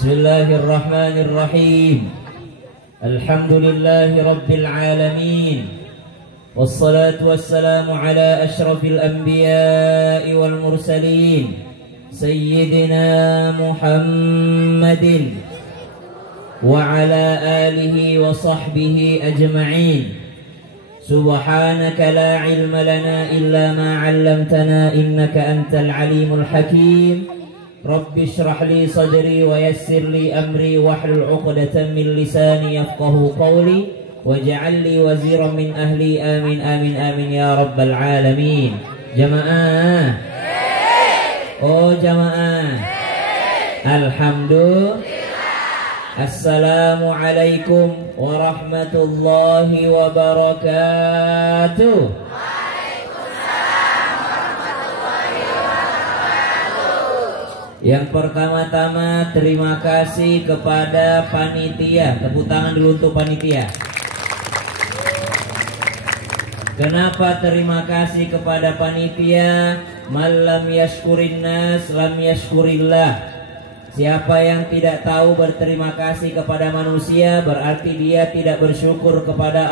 Bismillahirrahmanirrahim. Alhamdulillahi rabbil alamin. Wassalatu wassalamu ala asyrafil anbiya'i wal mursalin Sayyidina Muhammadin wa ala alihi wa sahbihi ajma'in. Subhanaka la ilma lana illa ma 'allamtana innaka antal alimul hakim. Rabbi shrah li sadri wa yassir li amri wahlul 'uqdatam min lisani yafqahu qawli waj'al li waziran min ahli amin amin amin ya rabbal alamin. Jamaah. Oh jamaah. Alhamdulillah. Assalamualaikum warahmatullahi wabarakatuh. Yang pertama-tama terima kasih kepada panitia. Tepuk tangan dulu untuk panitia. Kenapa terima kasih kepada panitia? Malam yashkurin nas lam yashkurillah. Siapa yang tidak tahu berterima kasih kepada manusia, berarti dia tidak bersyukur kepada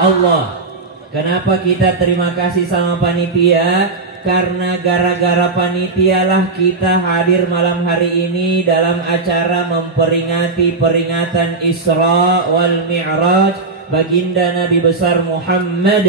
Allah. Kenapa kita terima kasih sama panitia? Karena gara-gara panitia lah kita hadir malam hari ini dalam acara memperingati peringatan Isra wal Mi'raj baginda Nabi besar Muhammad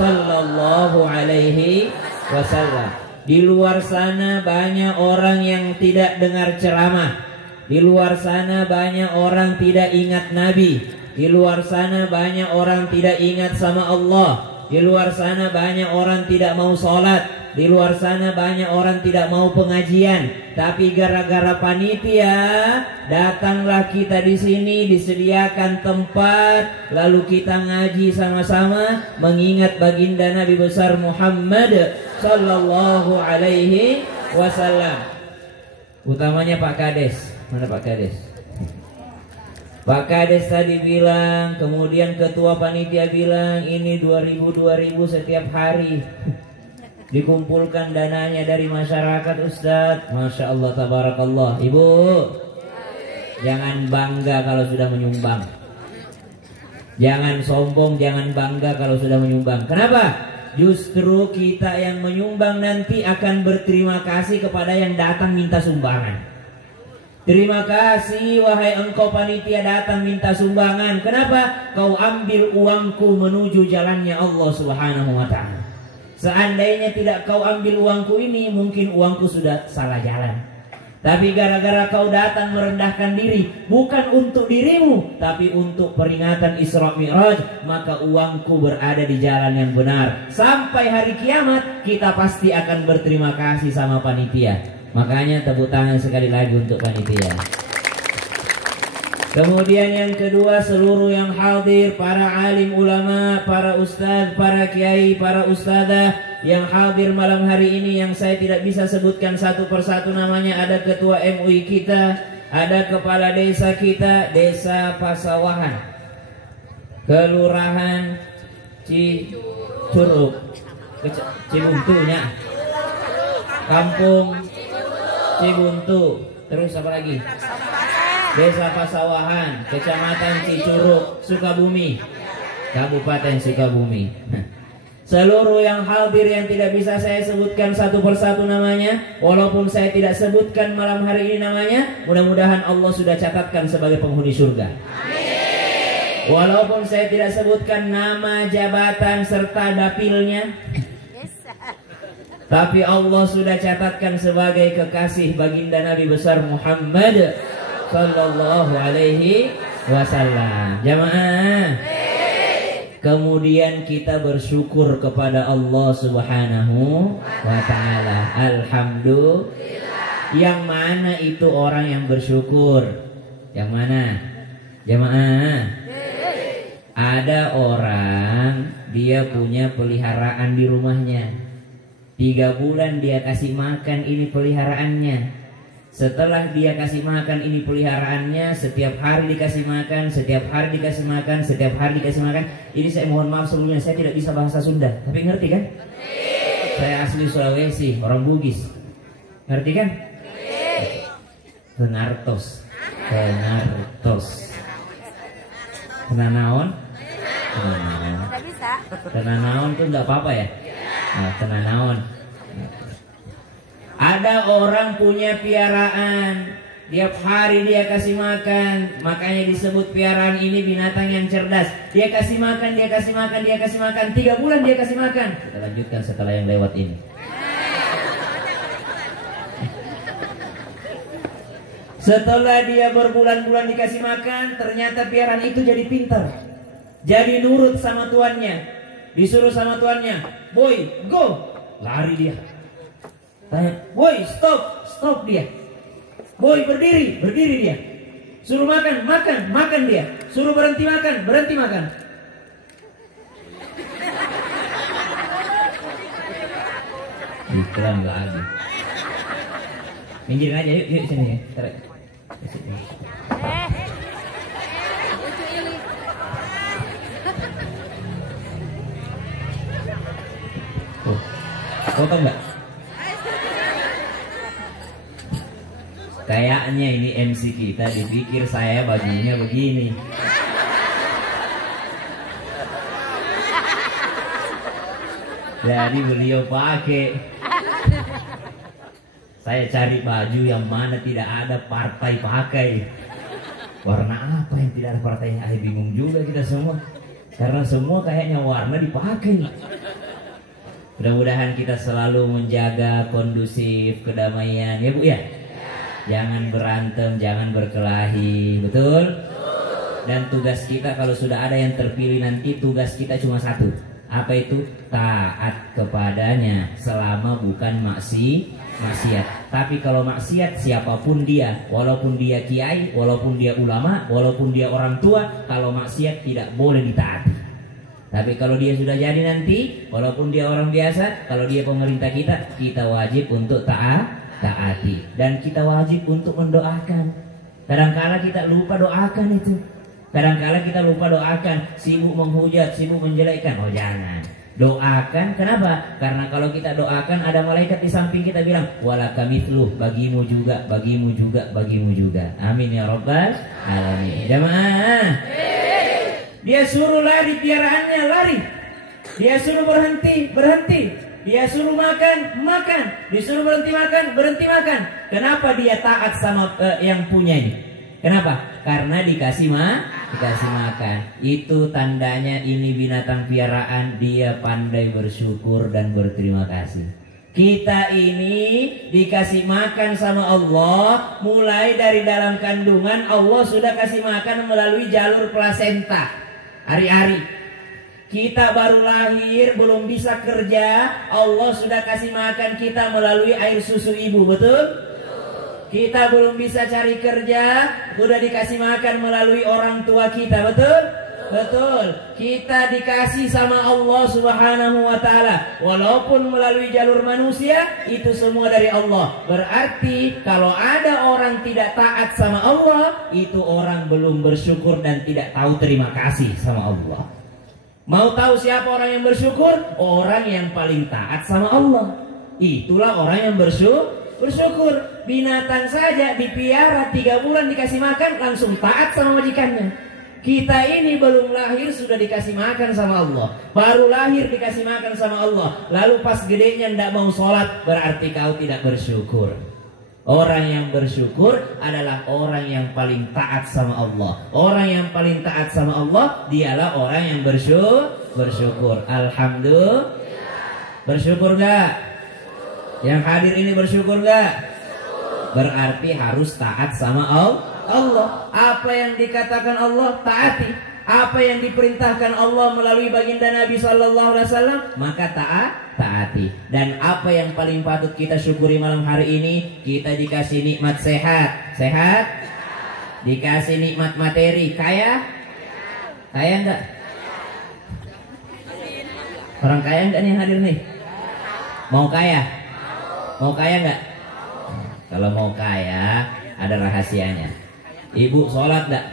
sallallahu alaihi wasallam. Di luar sana banyak orang yang tidak dengar ceramah. Di luar sana banyak orang tidak ingat Nabi. Di luar sana banyak orang tidak ingat sama Allah. Di luar sana banyak orang tidak mau sholat. Di luar sana banyak orang tidak mau pengajian. Tapi gara-gara panitia datanglah kita di sini, disediakan tempat, lalu kita ngaji sama-sama mengingat baginda Nabi besar Muhammad sallallahu alaihi wasallam. Utamanya Pak Kades. Mana Pak Kades? Pak Kades tadi bilang, kemudian ketua panitia bilang ini 2000 setiap hari. Dikumpulkan dananya dari masyarakat Ustadz. Masya Allah tabarakallah. Ibu, jangan bangga kalau sudah menyumbang. Jangan sombong, jangan bangga kalau sudah menyumbang. Kenapa? Justru kita yang menyumbang nanti akan berterima kasih kepada yang datang minta sumbangan. Terima kasih wahai engkau panitia datang minta sumbangan. Kenapa? Kau ambil uangku menuju jalannya Allah Subhanahu wa ta'ala. Seandainya tidak kau ambil uangku ini, mungkin uangku sudah salah jalan. Tapi gara-gara kau datang merendahkan diri, bukan untuk dirimu, tapi untuk peringatan Isra Mi'raj, maka uangku berada di jalan yang benar. Sampai hari kiamat, kita pasti akan berterima kasih sama panitia. Makanya tepuk tangan sekali lagi untuk panitia. Kemudian yang kedua, seluruh yang hadir, para alim ulama, para ustadz, para kiai, para ustadzah yang hadir malam hari ini, yang saya tidak bisa sebutkan satu persatu namanya. Ada ketua MUI kita, ada kepala desa kita, Desa Pasawahan, Kelurahan Cicurug, Cibuntunya, Kampung Cibuntu, terus apa lagi? Desa Pasawahan, Kecamatan Cicurug, Sukabumi, Kabupaten Sukabumi. Seluruh yang hadir yang tidak bisa saya sebutkan satu persatu namanya, walaupun saya tidak sebutkan malam hari ini namanya, mudah-mudahan Allah sudah catatkan sebagai penghuni surga. Amin. Walaupun saya tidak sebutkan nama, jabatan, serta dapilnya, tapi Allah sudah catatkan sebagai kekasih baginda Nabi besar Muhammad sallallahu alaihi wasallam. Jamaah. Kemudian kita bersyukur kepada Allah Subhanahu wa ta'ala. Alhamdulillah. Yang mana itu orang yang bersyukur? Yang mana? Jamaah. Ada orang dia punya peliharaan di rumahnya. 3 bulan dia kasih makan ini peliharaannya. Setelah dia kasih makan ini peliharaannya, setiap hari dikasih makan, setiap hari dikasih makan, setiap hari dikasih makan. Ini saya mohon maaf sebelumnya, saya tidak bisa bahasa Sunda, tapi ngerti kan? Saya asli Sulawesi, orang Bugis. Ngerti kan? Kenartos. Kena naon? Kena naon tuh nggak apa-apa ya? Nah, kena naon. Ada orang punya piaraan, tiap hari dia kasih makan, makanya disebut piaraan ini binatang yang cerdas. Dia kasih makan, dia kasih makan, dia kasih makan, 3 bulan dia kasih makan. Kita lanjutkan setelah yang lewat ini. Setelah dia berbulan-bulan dikasih makan, ternyata piaraan itu jadi pintar, jadi nurut sama tuannya. Disuruh sama tuannya, boy, go, lari dia. Tanya, boy, stop dia. Boy, berdiri dia. Suruh makan dia. Suruh berhenti makan. Iklan lagi. Minggirin aja, yuk sini ya. Kau tahu nggak? Kayaknya ini MC kita dipikir saya bajunya begini. Jadi beliau pakai. Saya cari baju yang mana tidak ada partai pakai. Warna apa yang tidak ada partainya? Bingung juga kita semua. Karena semua kayaknya warna dipakai. Mudah-mudahan kita selalu menjaga kondusif, kedamaian, ya Bu ya. Jangan berantem, jangan berkelahi, betul? Dan tugas kita kalau sudah ada yang terpilih nanti, tugas kita cuma satu. Apa itu? Taat kepadanya selama bukan maksiat. Tapi kalau maksiat siapapun dia, walaupun dia kiai, walaupun dia ulama, walaupun dia orang tua, kalau maksiat tidak boleh ditaati. Tapi kalau dia sudah jadi nanti, walaupun dia orang biasa, kalau dia pemerintah kita wajib untuk taati. Dan kita wajib untuk mendoakan. Kadang-kala kita lupa doakan itu. Kadang-kala kita lupa doakan, sibuk menghujat, sibuk menjelekkan. Oh jangan. Doakan, kenapa? Karena kalau kita doakan ada malaikat di samping kita bilang, walaka mithluh, bagimu juga. Amin ya rabbal alamin. Jamaah. Dia suruh lari piaraannya, lari. Dia suruh berhenti. Dia suruh makan. Disuruh berhenti makan. Kenapa dia taat sama yang punya ini? Kenapa? Karena dikasih makan. Itu tandanya ini binatang piaraan, dia pandai bersyukur dan berterima kasih. Kita ini dikasih makan sama Allah, mulai dari dalam kandungan Allah sudah kasih makan melalui jalur plasenta. Hari-hari kita baru lahir, belum bisa kerja, Allah sudah kasih makan kita melalui air susu ibu, betul? Kita belum bisa cari kerja, sudah dikasih makan melalui orang tua kita, betul? Betul. Kita dikasih sama Allah Subhanahu wa taala, walaupun melalui jalur manusia, itu semua dari Allah. Berarti kalau ada orang tidak taat sama Allah, itu orang belum bersyukur dan tidak tahu terima kasih sama Allah. Mau tahu siapa orang yang bersyukur? Orang yang paling taat sama Allah. Itulah orang yang bersyukur. Binatang saja dipiara 3 bulan dikasih makan langsung taat sama majikannya. Kita ini belum lahir sudah dikasih makan sama Allah. Baru lahir dikasih makan sama Allah. Lalu pas gedenya tidak mau sholat, berarti kau tidak bersyukur. Orang yang bersyukur adalah orang yang paling taat sama Allah. Orang yang paling taat sama Allah, dialah orang yang bersyukur. Alhamdulillah. Bersyukur gak? Yang hadir ini bersyukur gak? Berarti harus taat sama Allah. Apa yang dikatakan Allah taati. Apa yang diperintahkan Allah melalui baginda Nabi Sallallahu Alaihi Wasallam, maka taati. Dan apa yang paling patut kita syukuri malam hari ini, kita dikasih nikmat sehat. Dikasih nikmat materi. Kaya enggak? Orang kaya enggak nih yang hadir nih? Mau kaya enggak? Kalau mau kaya, ada rahasianya. Ibu sholat enggak?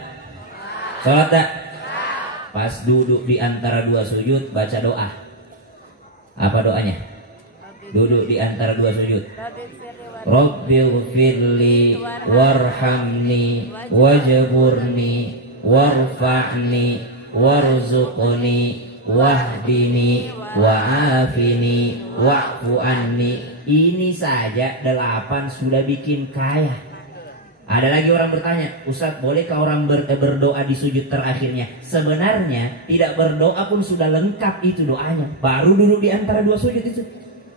Pas duduk di antara 2 sujud, baca doa. Apa doanya? Duduk di antara dua sujud. Rabbighfirli warhamni wajburni warfa'ni warzuqni wahdini wa'afini wa'fu anni. Ini saja 8 sudah bikin kaya. Ada lagi orang bertanya, Ustaz, bolehkah orang berdoa di sujud terakhirnya? Sebenarnya tidak berdoa pun sudah lengkap itu doanya. Baru duduk di antara dua sujud itu.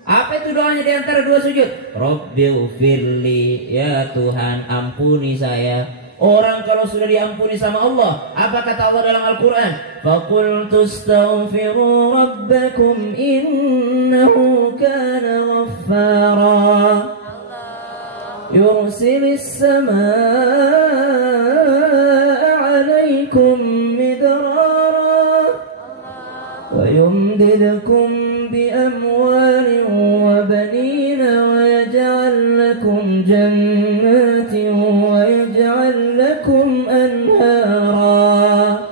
Apa itu doanya di antara dua sujud? Rabbighfirli, ya Tuhan ampuni saya. Orang kalau sudah diampuni sama Allah, apa kata Allah dalam Al-Quran? Faqultu astaghfiru rabbakum innahu kana ghaffara yursilis samaa'a 'alaikum midrara wa yumdidukum bi amwalin wa banina wa yaj'al lakum jannatin wa yaj'al lakum anhara.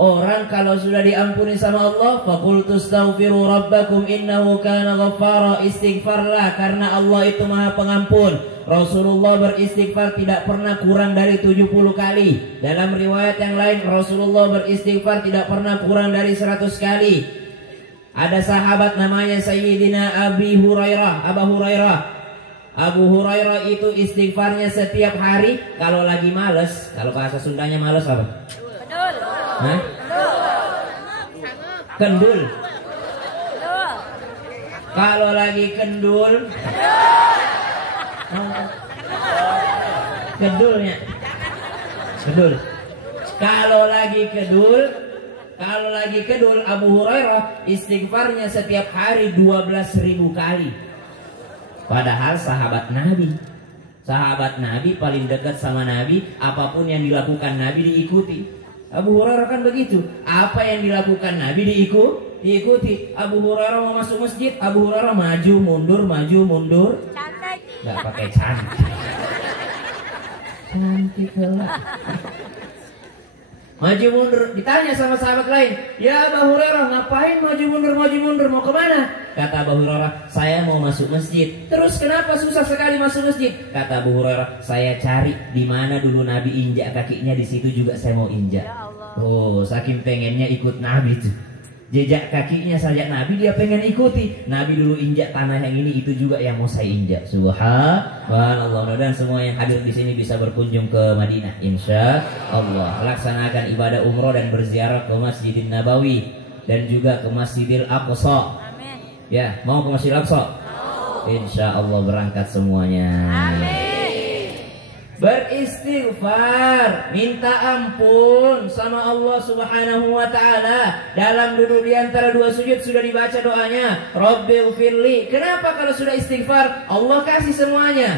Orang kalau sudah diampuni sama Allah, faqultu astaghfiru rabbakum innahu kana ghaffara, istighfarlah karena Allah itu Maha Pengampun. Rasulullah beristighfar tidak pernah kurang dari 70 kali. Dalam riwayat yang lain Rasulullah beristighfar tidak pernah kurang dari 100 kali. Ada sahabat namanya Sayyidina Abu Hurairah. Abu Hurairah itu istighfarnya setiap hari. Kalau lagi males, kalau bahasa Sundanya males apa? Hah? Kendul. Kalau lagi kendul, kedulnya. Kedul. Kalau lagi kedul, Abu Hurairah istighfarnya setiap hari 12.000 kali. Padahal sahabat Nabi paling dekat sama Nabi, apapun yang dilakukan Nabi diikuti. Abu Hurairah kan begitu. Apa yang dilakukan Nabi diikuti. Abu Hurairah mau masuk masjid, Abu Hurairah maju mundur. Gak pakai cantik. Cantik lah. Maju mundur. Ditanya sama sahabat lain, ya Abu Hurairah ngapain maju mundur, mau kemana? Kata Abu Hurairah, saya mau masuk masjid. Terus kenapa susah sekali masuk masjid? Kata Abu Hurairah, saya cari di mana dulu Nabi injak kakinya, di situ juga saya mau injak. Oh, saking pengennya ikut Nabi tuh. Jejak kakinya saja Nabi dia pengen ikuti. Nabi dulu injak tanah yang ini, itu juga yang mau saya injak. Subhanallah. Dan semua yang hadir di sini bisa berkunjung ke Madinah, insya Allah. Laksanakan ibadah umroh dan berziarah ke Masjidil Nabawi dan juga ke Masjidil Aqsa. Ya, mau ke Masjidil Aqsa? Insya Allah berangkat semuanya. Amin. Beristighfar, minta ampun sama Allah Subhanahu wa taala. Dalam duduk di antara dua sujud sudah dibaca doanya, Rabbighfirli. Kenapa kalau sudah istighfar Allah kasih semuanya?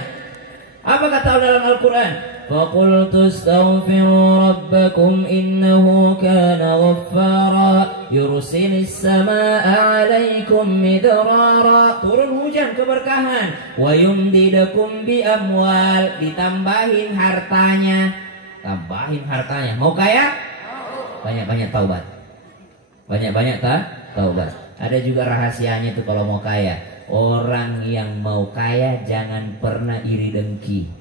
Apa kata Allah dalam Al-Quran? Faqultu astaghfiru rabbakum innahu kana ghaffara yursilis samaa'a 'alaikum midrara. Turun hujan keberkahan. Wa yumdidukum bi amwal, ditambahin hartanya. Mau kaya? Banyak-banyak taubat. Taubat. Ada juga rahasianya tuh kalau mau kaya. Orang yang mau kaya jangan pernah iri dengki.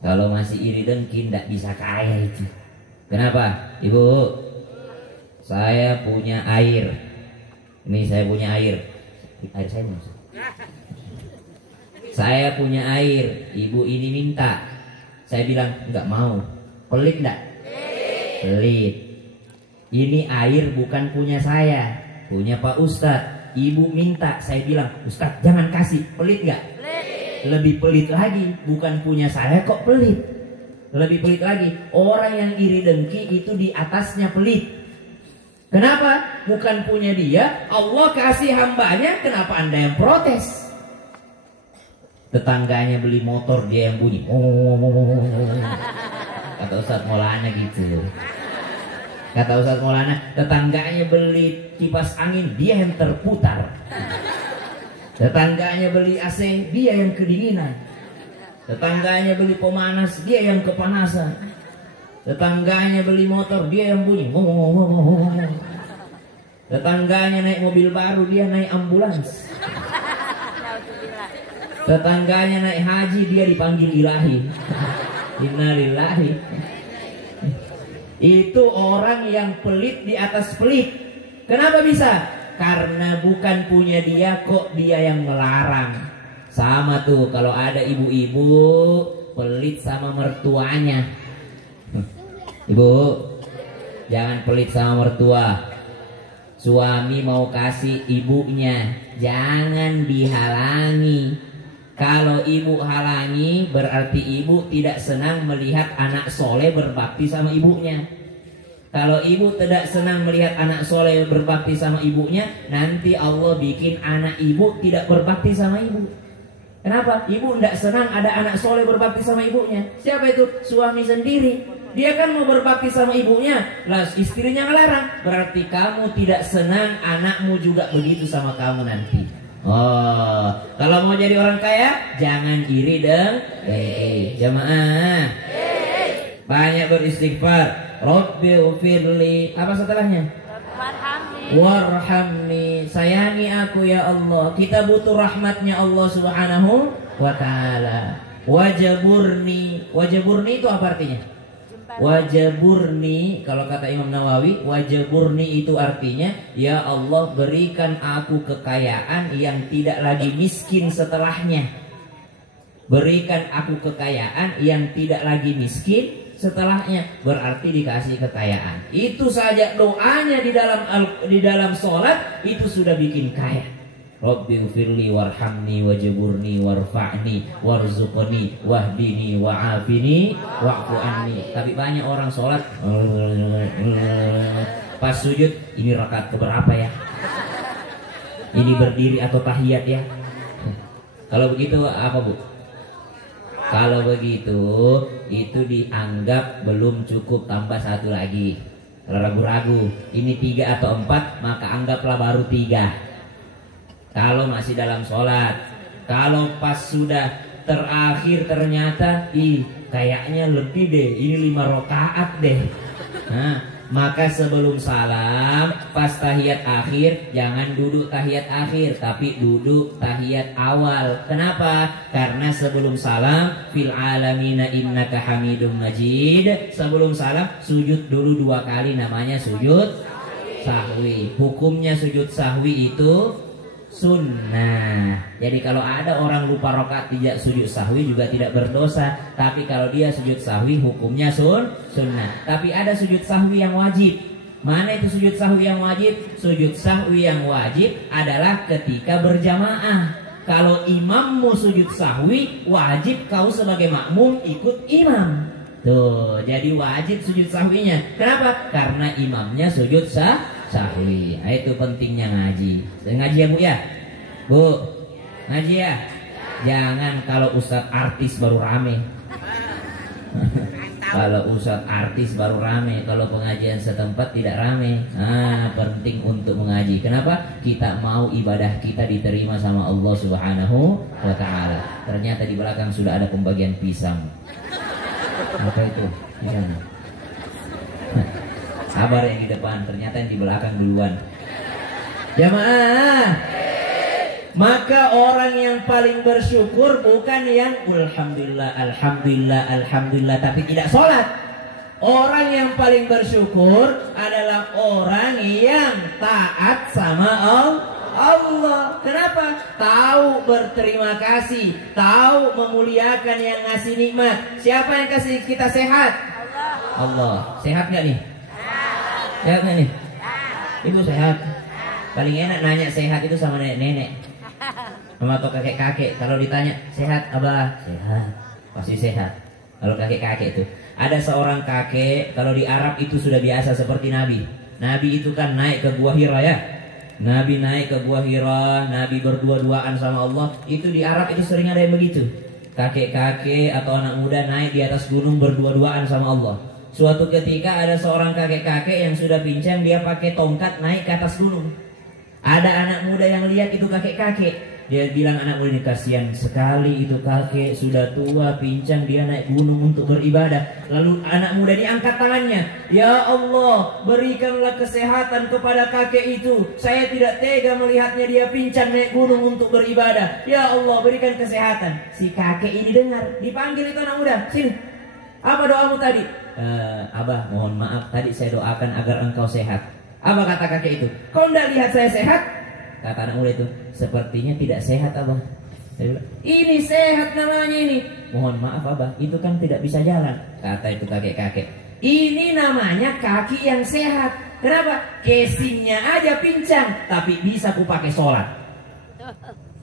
Kalau masih iri dengki tidak bisa kaya itu. Kenapa? Ibu, saya punya air. Ini saya punya air. Air saya maksud. Saya punya air. Ibu ini minta. Saya bilang enggak mau. Pelit enggak? Pelit. Ini air bukan punya saya, punya Pak Ustadz. Ibu minta, saya bilang, Ustadz jangan kasih. Pelit enggak? Lebih pelit lagi, bukan punya saya kok pelit. Lebih pelit lagi, orang yang iri dengki itu di atasnya pelit. Kenapa? Bukan punya dia, Allah kasih hambanya, kenapa Anda yang protes? Tetangganya beli motor, dia yang bunyi. Kata Ustadz Maulana gitu. Kata Ustadz Maulana, tetangganya beli kipas angin, dia yang terputar. Tetangganya beli AC, dia yang kedinginan. Tetangganya beli pemanas, dia yang kepanasan. Tetangganya beli motor, dia yang bunyi. Tetangganya naik mobil baru, dia naik ambulans. Tetangganya naik haji, dia dipanggil ilahi. Innalillahi. Itu orang yang pelit di atas pelit. Kenapa bisa? Karena bukan punya dia, kok dia yang melarang. Sama tuh kalau ada ibu-ibu pelit sama mertuanya. Ibu, jangan pelit sama mertua. Suami mau kasih ibunya, jangan dihalangi. Kalau ibu halangi, berarti ibu tidak senang melihat anak soleh berbakti sama ibunya. Kalau ibu tidak senang melihat anak soleh berbakti sama ibunya, nanti Allah bikin anak ibu tidak berbakti sama ibu. Kenapa? Ibu tidak senang ada anak soleh berbakti sama ibunya. Siapa itu? Suami sendiri. Dia kan mau berbakti sama ibunya, lah istrinya ngelarang. Berarti kamu tidak senang anakmu juga begitu sama kamu nanti. Oh, kalau mau jadi orang kaya, jangan iri dong. Jamaah, banyak beristighfar. Rabbi ufirli. Apa setelahnya? Warhamni. Sayangi aku ya Allah. Kita butuh rahmatnya Allah Subhanahu wa ta'ala. Wajaburni. Wajaburni itu apa artinya? Wajaburni, kalau kata Imam Nawawi, wajaburni itu artinya, ya Allah berikan aku kekayaan yang tidak lagi miskin setelahnya. Berikan aku kekayaan yang tidak lagi miskin setelahnya, berarti dikasih kekayaan. Itu saja doanya di dalam sholat itu sudah bikin kaya. Rabbi ufirli warhamni wajaburni warfa'ni warzuqni wahdini wa'afini wa'fu anni. Tapi banyak orang sholat pas sujud, ini rakaat keberapa ya? Ini berdiri atau tahiyat ya? Kalau begitu apa bu? Kalau begitu itu dianggap belum cukup, tambah satu lagi. Kalau ragu-ragu ini 3 atau 4, maka anggaplah baru 3. Kalau masih dalam sholat. Kalau pas sudah terakhir ternyata kayaknya lebih deh, ini 5 rakaat deh. Nah, maka sebelum salam pas tahiyat akhir, jangan duduk tahiyat akhir, tapi duduk tahiyat awal. Kenapa? Karena sebelum salam, fil alamina innaka hamidum majid. Sebelum salam sujud dulu 2 kali, namanya sujud sahwi. Hukumnya sujud sahwi itu sunnah. Jadi kalau ada orang lupa rakaat tidak sujud sahwi juga tidak berdosa. Tapi kalau dia sujud sahwi hukumnya sunnah. Tapi ada sujud sahwi yang wajib. Mana itu sujud sahwi yang wajib? Sujud sahwi yang wajib adalah ketika berjamaah. Kalau imammu sujud sahwi, wajib kau sebagai makmum ikut imam. Tuh, jadi wajib sujud sahwinya. Kenapa? Karena imamnya sujud sahwi. Nah, itu pentingnya ngaji. Ngaji ya bu ya? Bu, ngaji ya? Jangan kalau ustadz artis baru rame. Kalau ustadz artis baru rame, kalau pengajian setempat tidak rame. Nah, penting untuk mengaji. Kenapa? Kita mau ibadah kita diterima sama Allah Subhanahu wa ta'ala. Ternyata di belakang sudah ada pembagian pisang. Apa itu? Pisang. Sabar yang di depan, ternyata yang di belakang duluan. Jamaah, maka orang yang paling bersyukur bukan yang alhamdulillah, alhamdulillah, alhamdulillah tapi tidak sholat. Orang yang paling bersyukur adalah orang yang taat sama Allah. Kenapa? Tahu berterima kasih, tahu memuliakan yang ngasih nikmat. Siapa yang kasih kita sehat? Allah. Sehat nggak nih? Sehat nggak nih? Ibu sehat? Paling enak nanya sehat itu sama nenek-nenek, sama atau kakek-kakek. Kalau ditanya sehat abah, sehat, pasti sehat. Kalau kakek-kakek itu ada seorang kakek, kalau di Arab itu sudah biasa seperti Nabi. Nabi itu kan naik ke Gua Hira ya. Nabi naik ke Gua Hira, Nabi berdua-duaan sama Allah. Itu di Arab itu sering ada yang begitu. Kakek-kakek atau anak muda naik di atas gunung berdua-duaan sama Allah. Suatu ketika ada seorang kakek-kakek yang sudah pincang, dia pakai tongkat naik ke atas gunung. Ada anak muda yang lihat itu kakek-kakek. Dia bilang anak muda ini, kasihan sekali itu kakek sudah tua pincang, dia naik gunung untuk beribadah. Lalu anak muda ini angkat tangannya, ya Allah, berikanlah kesehatan kepada kakek itu. Saya tidak tega melihatnya dia pincang naik gunung untuk beribadah. Ya Allah, berikan kesehatan. Si kakek ini dengar, dipanggil itu anak muda, sini. Apa doamu tadi? Abah, mohon maaf, tadi saya doakan agar engkau sehat. Apa kata kakek itu? Kau tidak lihat saya sehat? Kata anak muda itu, sepertinya tidak sehat Abah. Saya bilang, ini sehat namanya ini. Mohon maaf Abah, itu kan tidak bisa jalan. Kata itu kakek-kakek, ini namanya kaki yang sehat. Kenapa? Casingnya aja pincang, tapi bisa ku pakai sholat.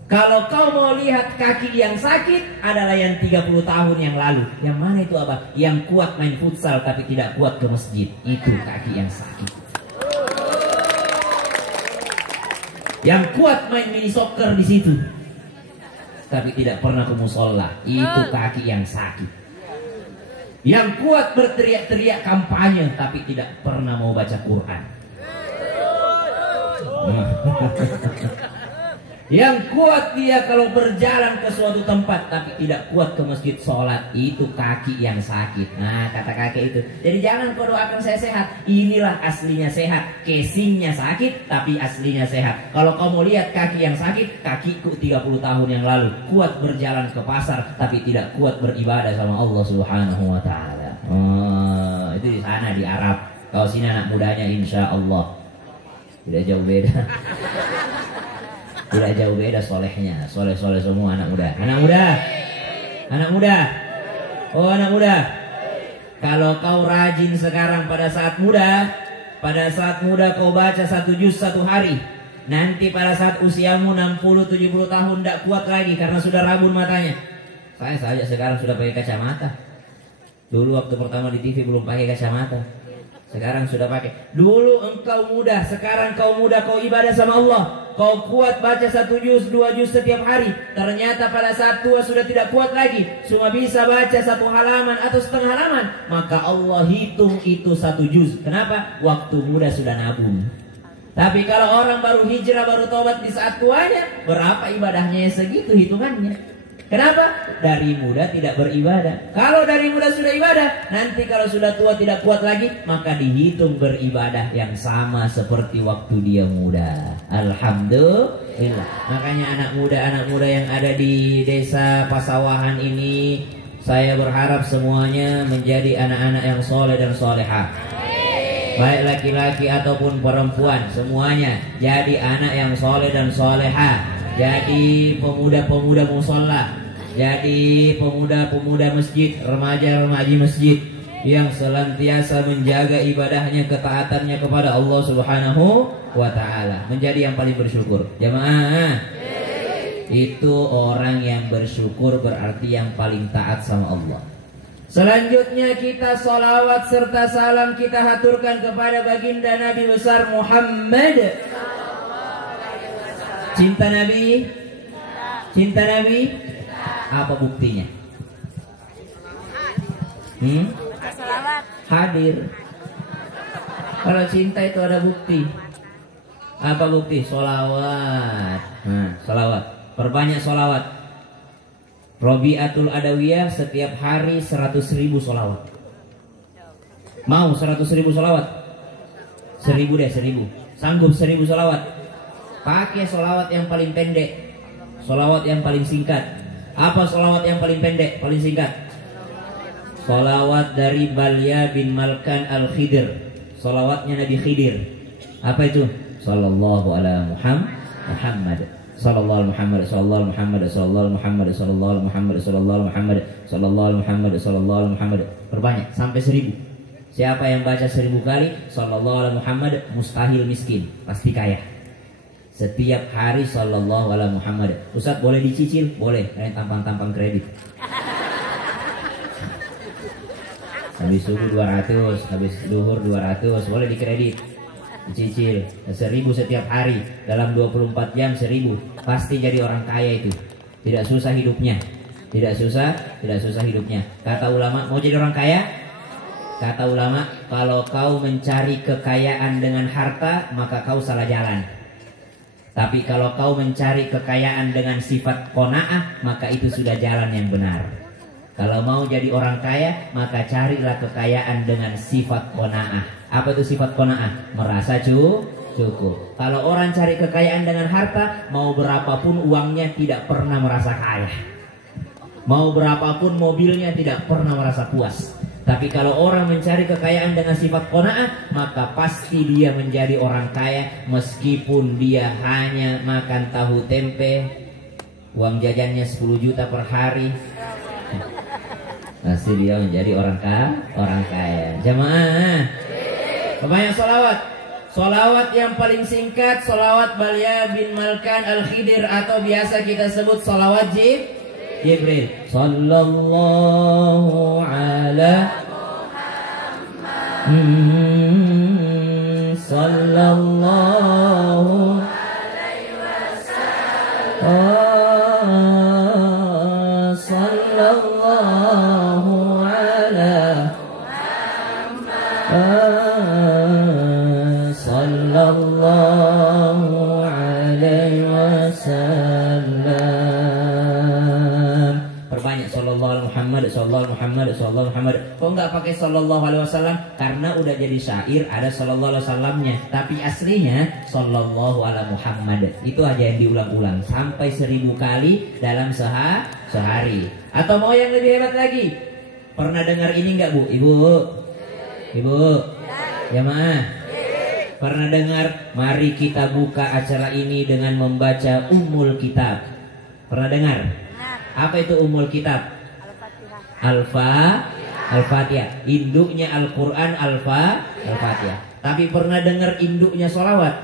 Kalau kau mau lihat kaki yang sakit, adalah yang 30 tahun yang lalu. Yang mana itu Abah? Yang kuat main futsal tapi tidak kuat ke masjid. Itu kaki yang sakit. Yang kuat main mini soccer di situ, tapi tidak pernah ke musola. Itu kaki yang sakit. Yang kuat berteriak-teriak kampanye, tapi tidak pernah mau baca Quran. Yang kuat dia kalau berjalan ke suatu tempat, tapi tidak kuat ke masjid sholat. Itu kaki yang sakit. Nah, kata kakek itu, jadi jangan kau doakan saya sehat. Inilah aslinya sehat. Casingnya sakit, tapi aslinya sehat. Kalau kau mau lihat kaki yang sakit, kakiku 30 tahun yang lalu kuat berjalan ke pasar, tapi tidak kuat beribadah sama Allah Subhanahu wa Ta'ala. Itu di sana di Arab. Kalau sini anak mudanya insya Allah tidak jauh beda. Tidak jauh beda solehnya. Soleh-soleh semua anak muda. Anak muda, anak muda, oh anak muda, kalau kau rajin sekarang pada saat muda kau baca 1 juz 1 hari, nanti pada saat usiamu 60-70 tahun tidak kuat lagi karena sudah rabun matanya. Saya saja sekarang sudah pakai kacamata. Dulu waktu pertama di TV belum pakai kacamata, sekarang sudah pakai. Dulu engkau muda, sekarang kau muda, kau ibadah sama Allah, kau kuat baca 1 juz 2 juz setiap hari. Ternyata pada saat tua sudah tidak kuat lagi, cuma bisa baca 1 halaman atau setengah halaman, maka Allah hitung itu 1 juz. Kenapa? Waktu muda sudah nabung. Tapi kalau orang baru hijrah, baru tobat di saat tuanya, berapa ibadahnya? Segitu hitungannya. Kenapa? Dari muda tidak beribadah. Kalau dari muda sudah ibadah, nanti kalau sudah tua tidak kuat lagi, maka dihitung beribadah yang sama seperti waktu dia muda. Alhamdulillah. Makanya anak muda yang ada di desa Pasawahan ini, saya berharap semuanya menjadi anak-anak yang soleh dan solehah. Baik laki-laki ataupun perempuan, semuanya jadi anak yang soleh dan solehah. Jadi pemuda-pemuda musola, jadi pemuda-pemuda masjid, remaja-remaji masjid yang senantiasa menjaga ibadahnya, ketaatannya kepada Allah Subhanahu wa Ta'ala, menjadi yang paling bersyukur. Jamaah, itu orang yang bersyukur berarti yang paling taat sama Allah. Selanjutnya kita salawat serta salam kita haturkan kepada baginda Nabi besar Muhammad. Cinta Nabi? Cinta Nabi? Apa buktinya? Hadir. Kalau cinta itu ada bukti. Apa bukti? Sholawat. Sholawat. Perbanyak sholawat. Robiatul Adawiyah setiap hari 100.000 sholawat. Mau 100.000 sholawat? 1.000 deh, 1.000. Sanggup 1.000 sholawat? Pakai sholawat yang paling pendek, sholawat yang paling singkat. Apa sholawat yang paling pendek, paling singkat? Sholawat dari Balya bin Malkan Al-Khidir, sholawatnya Nabi Khidir. Apa itu? Sallallahu ala Muhammad, sallallahu Muhammad, sallallahu Muhammad, sallallahu Muhammad, sallallahu Muhammad, sallallahu Muhammad, sallallahu Muhammad, sallallahu Muhammad. Perbanyak sampai 1.000. Siapa yang baca 1.000 kali sallallahu ala Muhammad, mustahil miskin, pasti kaya. Setiap hari sallallahu ala Muhammad. Ustaz boleh dicicil? Boleh, kalian tampang-tampang kredit. Habis subuh 200, habis duhur 200, boleh dikredit, dicicil. 1.000 setiap hari, dalam 24 jam 1.000. Pasti jadi orang kaya itu. Tidak susah hidupnya. Tidak susah hidupnya. Kata ulama, mau jadi orang kaya? Kata ulama, kalau kau mencari kekayaan dengan harta, maka kau salah jalan. Tapi kalau kau mencari kekayaan dengan sifat qanaah, maka itu sudah jalan yang benar. Kalau mau jadi orang kaya, maka carilah kekayaan dengan sifat qanaah. Apa itu sifat qanaah? Merasa cukup. Kalau orang cari kekayaan dengan harta, mau berapapun uangnya tidak pernah merasa kaya. Mau berapapun mobilnya tidak pernah merasa puas. Tapi kalau orang mencari kekayaan dengan sifat qanaah, maka pasti dia menjadi orang kaya meskipun dia hanya makan tahu tempe, uang jajannya 10 juta per hari. Pasti dia menjadi orang kaya. Jamaah, banyak sholawat. Sholawat yang paling singkat, sholawat Balya bin Malkan Al-Khidir, atau biasa kita sebut sholawat Jibril. Sallallahu ala Muhammad, sallallahu alaihi wasallam, sallallahu ala Muhammad, sallallahu alaihi wasallam. Perbanyak sallallahu Muhammad, sallallahu Muhammad, sallallahu Muhammad. Kok nggak pakai sallallahu alaihi wasallam? Karena udah jadi syair ada sallallahu alaihi wasallamnya. Tapi aslinya sallallahu ala Muhammad. Itu aja yang diulang-ulang sampai 1000 kali dalam sehari. Atau mau yang lebih hebat lagi? Pernah dengar ini nggak Bu? Ibu? Ya maaf. Pernah dengar? Mari kita buka acara ini dengan membaca Ummul Kitab. Pernah dengar? Apa itu Ummul Kitab? Al-Fatihah. Induknya Al-Quran Al-Fatihah. Tapi pernah dengar induknya sholawat?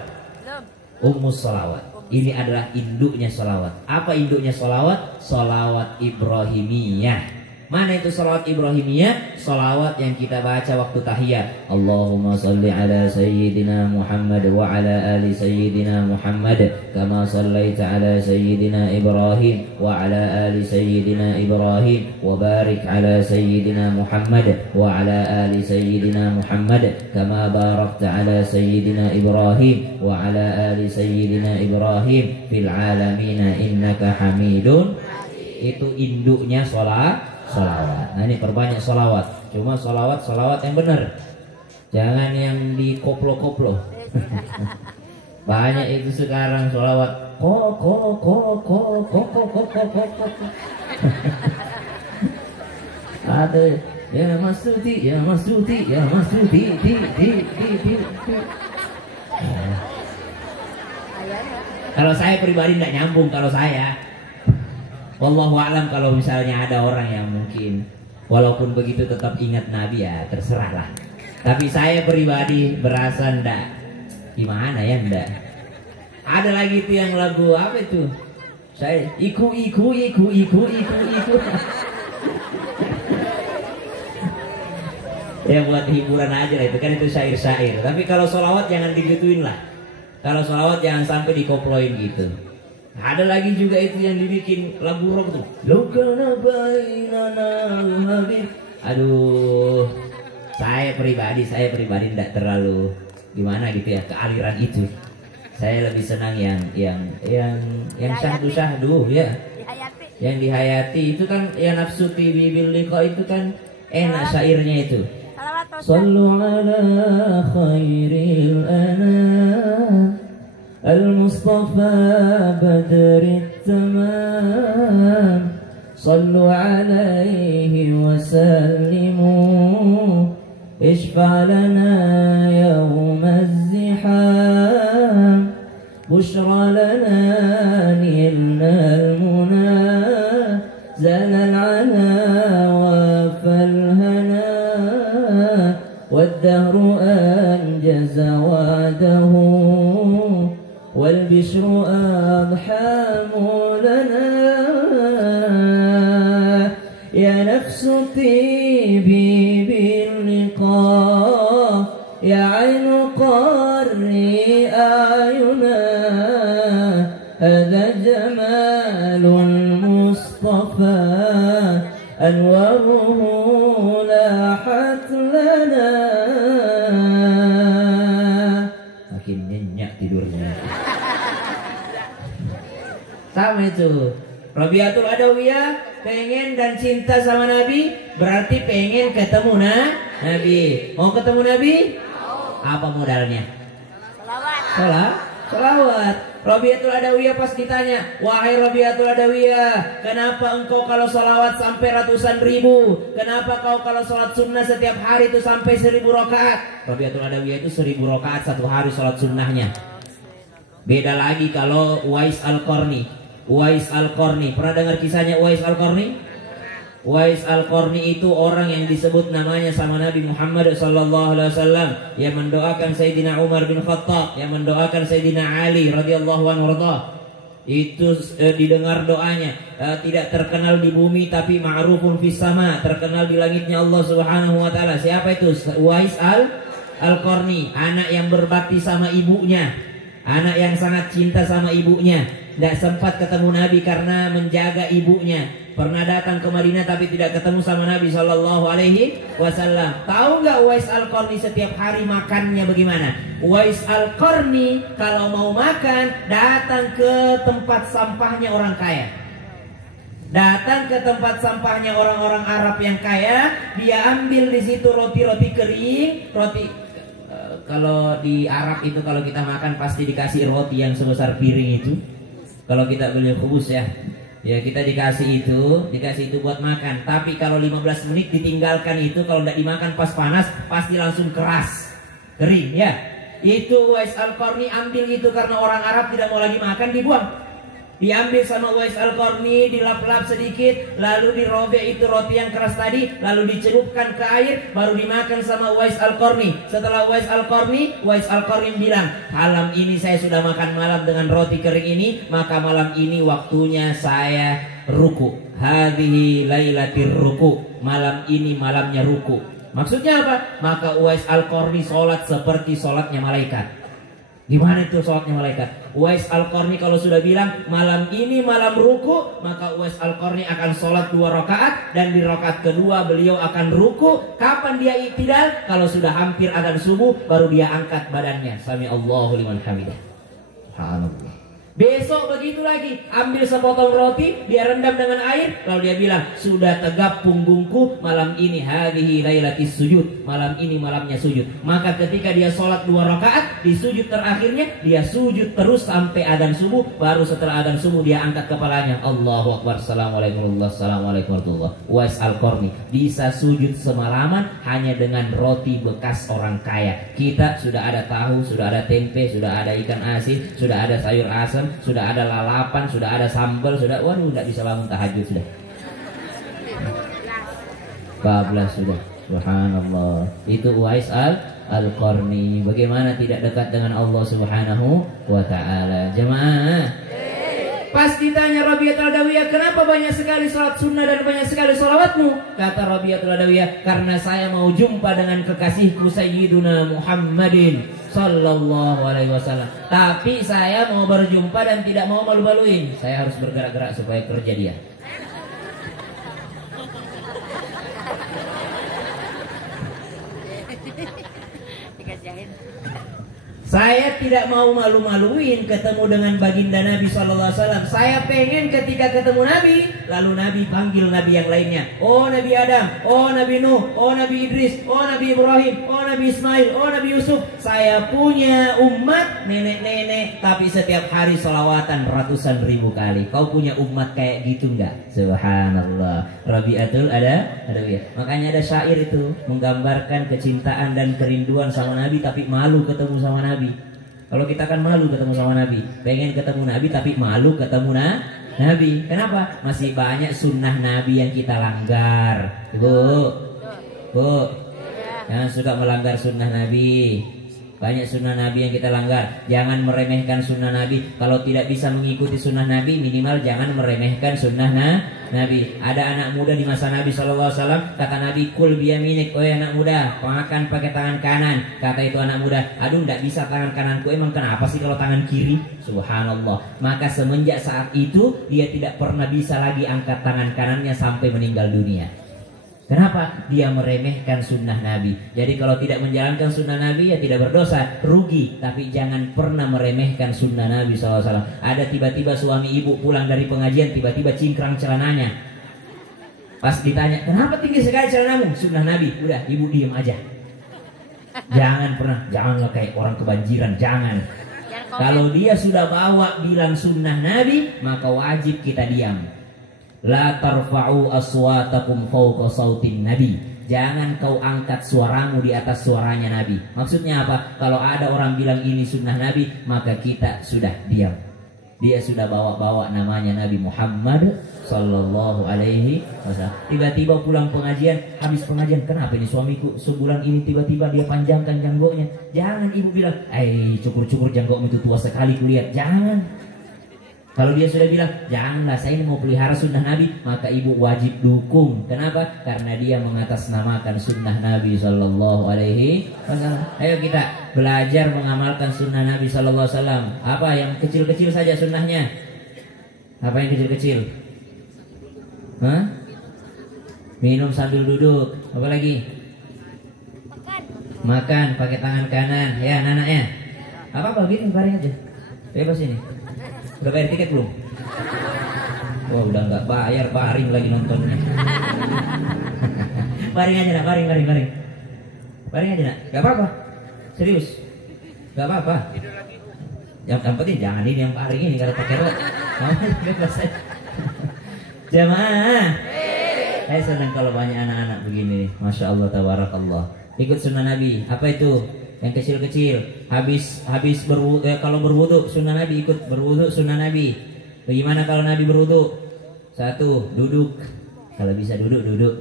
Ummus sholawat. Ini adalah induknya sholawat. Apa induknya sholawat? Sholawat Ibrahimiyah. Mana itu sholawat Ibrahimiyah? Sholawat yang kita baca waktu tahiyat. Allahumma salli ala Sayyidina Muhammad wa ala ali Sayyidina Muhammad kama sallaita ala Sayyidina Ibrahim wa ala ali Sayyidina Ibrahim wa barik ala Sayyidina Muhammad wa ala ali Sayyidina Muhammad kama barakta ala Sayyidina Ibrahim wa ala ali Sayyidina Ibrahim fil alamina innaka hamidun. Itu induknya sholawat. Nah ini perbanyak sholawat. Cuma sholawat yang benar. Jangan yang dikoplo-koplo. Banyak itu sekarang sholawat. Ada ya Mas Tuti. Kalau saya pribadi tidak nyambung kalau saya. Wallahu a'lam, kalau misalnya ada orang yang mungkin walaupun begitu tetap ingat Nabi, ya terserahlah. Tapi saya pribadi berasa ndak. Gimana ya ndak? Ada lagi tuh yang lagu apa itu? Saya iku. Ya buat hiburan aja lah, itu kan itu syair-syair. Tapi kalau sholawat jangan digituin lah. Kalau sholawat jangan sampai dikoploin gitu. Ada lagi juga itu yang dibikin lagu rock tuh. Lokana bainana habib. Aduh, saya pribadi tidak terlalu gimana gitu ya ke aliran itu. Saya lebih senang yang syahdu ya. Yang dihayati itu kan ya nafsu fi bil liqa itu kan enak syairnya itu. Sallu ala khairil anam المصطفى بدر التمام صلوا عليه وسلموا اشفع لنا يوم الزحام بشرى لنا نلنا المنى زال العنا وفى الهنا والدهر أنجز وعده والبشر أضحى لنا يا نفس طيبي باللقاء يا عين قري أعينا هذا جمال المصطفى أنواره لاحت لنا. Makin nyenyak tidurnya. Sama itu. Rabiatul Adawiyah pengen dan cinta sama Nabi, berarti pengen ketemu Nabi. Mau ketemu Nabi? Apa modalnya? Salawat. Rabiatul Adawiyah pas ditanya, wahai Rabiatul Adawiyah, kenapa engkau kalau salawat sampai ratusan ribu? Kenapa kau kalau salat sunnah setiap hari itu sampai 1000 rakaat? Rabiatul Adawiyah itu 1000 rakaat satu hari salat sunnahnya. Beda lagi kalau Uwais Al-Qarni. Uwais Al-Qarni, pernah dengar kisahnya Uwais Al-Qarni? Uwais Al-Qarni itu orang yang disebut namanya sama Nabi Muhammad SAW, yang mendoakan Sayyidina Umar bin Khattab, yang mendoakan Sayyidina Ali radhiyallahu anhu. Itu didengar doanya, tidak terkenal di bumi tapi ma'rufun fis sama, terkenal di langitnya Allah Subhanahu wa taala. Siapa itu? Uwais Al-Qarni, anak yang berbakti sama ibunya, anak yang sangat cinta sama ibunya. Tidak sempat ketemu Nabi karena menjaga ibunya. Pernah datang ke Madinah tapi tidak ketemu sama Nabi Shallallahu Alaihi Wasallam. Tahu nggak Uwais Al-Qarni setiap hari makannya bagaimana? Uwais Al-Qarni kalau mau makan datang ke tempat sampahnya orang kaya. Datang ke tempat sampahnya orang-orang Arab yang kaya, dia ambil di situ roti-roti kering, kalau di Arab itu kalau kita makan pasti dikasih roti yang sebesar piring itu. Kalau kita beli khubus ya kita dikasih itu buat makan. Tapi kalau 15 menit ditinggalkan itu, kalau tidak dimakan pas panas pasti langsung keras, kering ya. Itu Uwais Al-Qarni ambil itu karena orang Arab tidak mau lagi makan, dibuang. Diambil sama Uwais Al-Qarni, dilap-lap sedikit, lalu dirobek itu roti yang keras tadi, lalu dicelupkan ke air, baru dimakan sama Uwais Al-Qarni. Setelah Uwais Al-Qarni bilang, malam ini saya sudah makan malam dengan roti kering ini, maka malam ini waktunya saya ruku. Hadhihi lailatir ruku. Malam ini malamnya ruku. Maksudnya apa? Maka Uwais Al-Qarni sholat seperti sholatnya malaikat. Gimana itu sholatnya malaikat? Uwais Al-Qarni kalau sudah bilang malam ini malam ruku, maka Uwais Al-Qarni akan sholat 2 rakaat, dan di rakaat kedua beliau akan ruku. Kapan dia i'tidal? Kalau sudah hampir adzan subuh, baru dia angkat badannya. Sami Allahu liman hamidah. Subhanallah. Besok begitu lagi, ambil sepotong roti, dia rendam dengan air, lalu dia bilang, sudah tegap punggungku, malam ini hadhihi lailatis sujud, malam ini malamnya sujud. Maka ketika dia sholat 2 rakaat, di sujud terakhirnya dia sujud terus sampai adzan subuh, baru setelah adzan subuh dia angkat kepalanya, Allahu Akbar, Assalamualaikum warahmatullahi. Uwais Al-Qarni bisa sujud semalaman hanya dengan roti bekas orang kaya. Kita sudah ada tahu, sudah ada tempe, sudah ada ikan asin, sudah ada sayur asam, sudah ada lalapan, sudah ada sambal, sudah, waduh, tidak bisa bangun tahajud sudah. 14 sudah. Subhanallah. Itu Uwais Al-Qarni. Bagaimana tidak dekat dengan Allah Subhanahu wa taala? Jemaah. Pas ditanya Rabiatul Adawiyah, kenapa banyak sekali sholat sunnah dan banyak sekali sholawatmu? Kata Rabiatul Adawiyah, karena saya mau jumpa dengan kekasihku Sayyiduna Muhammadin Sallallahu Alaihi Wasallam. Tapi saya mau berjumpa dan tidak mau malu-maluin. Saya harus bergerak-gerak supaya kerja dia. Saya tidak mau malu-maluin ketemu dengan baginda Nabi SAW. Saya pengen ketika ketemu Nabi, lalu Nabi panggil Nabi yang lainnya. Oh Nabi Adam, oh Nabi Nuh, oh Nabi Idris, oh Nabi Ibrahim, oh Nabi Ismail, oh Nabi Yusuf. Saya punya umat nenek-nenek, tapi setiap hari sholawatan ratusan ribu kali. Kau punya umat kayak gitu enggak? Subhanallah. Rabiatul Adawiyah. Makanya ada syair itu menggambarkan kecintaan dan kerinduan sama Nabi, tapi malu ketemu sama Nabi. Kalau kita kan malu ketemu sama Nabi, pengen ketemu Nabi tapi malu ketemu Nabi. Kenapa? Masih banyak sunnah Nabi yang kita langgar. Bu, jangan suka melanggar sunnah Nabi. Banyak sunnah Nabi yang kita langgar. Jangan meremehkan sunnah Nabi. Kalau tidak bisa mengikuti sunnah Nabi, minimal jangan meremehkan sunnah Nabi. Ada anak muda di masa Nabi SAW, kata Nabi, kul biyaminik, oh anak muda, makan pakai tangan kanan. Kata itu anak muda, aduh tidak bisa tangan kananku, emang kenapa sih kalau tangan kiri? Subhanallah. Maka semenjak saat itu dia tidak pernah bisa lagi angkat tangan kanannya sampai meninggal dunia. Kenapa? Dia meremehkan sunnah Nabi. Jadi kalau tidak menjalankan sunnah Nabi ya tidak berdosa, rugi. Tapi jangan pernah meremehkan sunnah Nabi SAW. Ada tiba-tiba suami ibu pulang dari pengajian, tiba-tiba cingkrang celananya. Pas ditanya, kenapa tinggi sekali celanamu? Sunnah Nabi. Udah, ibu diem aja. Jangan pernah, janganlah kayak orang kebanjiran, jangan. Kalau dia sudah bawa bilang sunnah Nabi, maka wajib kita diam. La tarfa'u aswatakum fawqa sautin Nabi. Jangan kau angkat suaramu di atas suaranya Nabi. Maksudnya apa? Kalau ada orang bilang ini sunnah Nabi, maka kita sudah diam. Dia sudah bawa-bawa namanya Nabi Muhammad Sallallahu Alaihi Wasallam. Tiba-tiba pulang pengajian, habis pengajian, kenapa ini suamiku sebulan ini tiba-tiba dia panjangkan janggoknya? Jangan ibu bilang, cukur-cukur janggokmu itu tua sekali kulihat. Jangan. Kalau dia sudah bilang, janganlah saya ini mau pelihara sunnah Nabi, maka ibu wajib dukung. Kenapa? Karena dia mengatasnamakan sunnah Nabi Sallallahu Alaihi Wasallam. Ayo kita belajar mengamalkan sunnah Nabi Sallallahu Alaihi Wasallam. Apa yang kecil-kecil saja sunnahnya? Apa yang kecil-kecil? Hah? Minum sambil duduk. Apa lagi? Makan pakai tangan kanan. Ya, anak-anaknya. Apa gitu, baring aja. Bebas ini. Udah bayar tiket belum? Wah, udah nggak bayar, baring lagi nontonnya. Baring aja nak, baring. Baring aja nak, nggak apa-apa. Serius, nggak apa-apa. Yang penting jangan ini yang baring ini, kalau pakai rot. Jamaah, saya senang kalau banyak anak-anak begini. Masya Allah, tabarakallah. Ikut sunnah Nabi. Apa itu? Yang kecil-kecil, habis berwudu, kalau berwudu sunnah Nabi, ikut berwudu sunnah Nabi. Bagaimana kalau Nabi berwudu? 1, duduk. Kalau bisa duduk.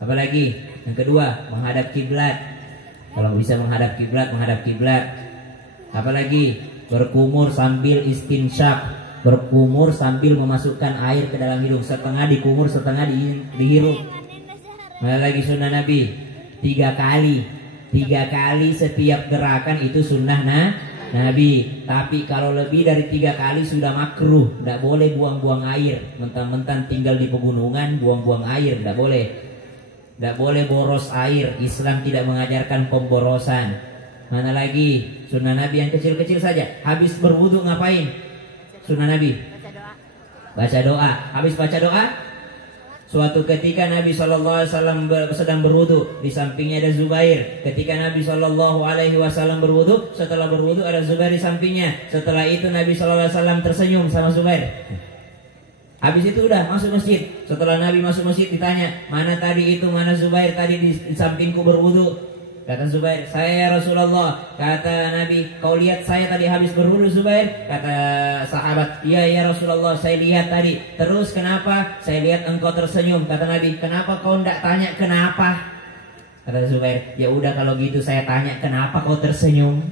Apalagi? Yang kedua, menghadap kiblat. Kalau bisa menghadap kiblat. Apalagi? Berkumur sambil istinsyak. Berkumur sambil memasukkan air ke dalam hidung. Setengah dikumur, setengah dihirup. Mana lagi sunnah Nabi? 3 kali. 3 kali setiap gerakan itu sunnah Nabi. Tapi kalau lebih dari 3 kali sudah makruh. Tidak boleh buang-buang air. Mentang-mentang tinggal di pegunungan buang-buang air. Tidak boleh. Tidak boleh boros air. Islam tidak mengajarkan pemborosan. Mana lagi? Sunnah Nabi yang kecil-kecil saja. Habis berwudu ngapain? Sunnah Nabi baca doa. Habis baca doa, suatu ketika Nabi SAW sedang berwudu, di sampingnya ada Zubair. Ketika Nabi SAW berwudu, setelah berwudu ada Zubair di sampingnya. Setelah itu Nabi SAW tersenyum sama Zubair. Habis itu udah masuk masjid. Setelah Nabi masuk masjid ditanya, mana tadi itu, mana Zubair tadi di sampingku berwudu? Kata Zubair, saya ya Rasulullah. Kata Nabi, kau lihat saya tadi habis berwudu Zubair? Kata sahabat, iya ya Rasulullah, saya lihat tadi. Terus kenapa? Saya lihat engkau tersenyum. Kata Nabi, kenapa kau tidak tanya kenapa? Kata Zubair, ya udah kalau gitu saya tanya kenapa kau tersenyum?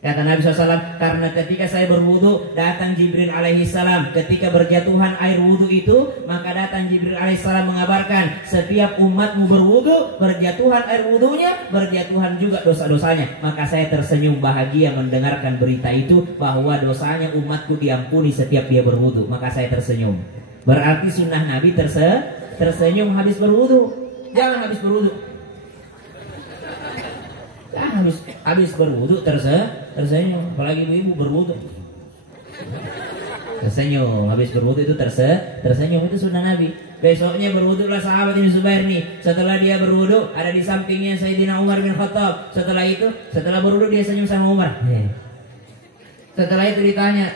Kata Nabi SAW, karena ketika saya berwudu datang Jibril alaihissalam. Ketika berjatuhan air wudu itu, maka datang Jibril alaihissalam mengabarkan, setiap umatmu berwudu, berjatuhan air wudunya, berjatuhan juga dosa-dosanya. Maka saya tersenyum bahagia mendengarkan berita itu, bahwa dosanya umatku diampuni setiap dia berwudu. Maka saya tersenyum. Berarti sunnah Nabi tersenyum habis berwudu. Jangan habis berwudu. Habis berwudu tersenyum. Apalagi ibu berwudu tersenyum. Habis berwudu itu tersenyum. Itu sunnah Nabi. Besoknya berwudu lah sahabat ini Zubair nih. Setelah dia berwudu, ada di sampingnya Sayyidina Umar bin Khattab. Setelah berwudu dia senyum sama Umar. Setelah itu ditanya,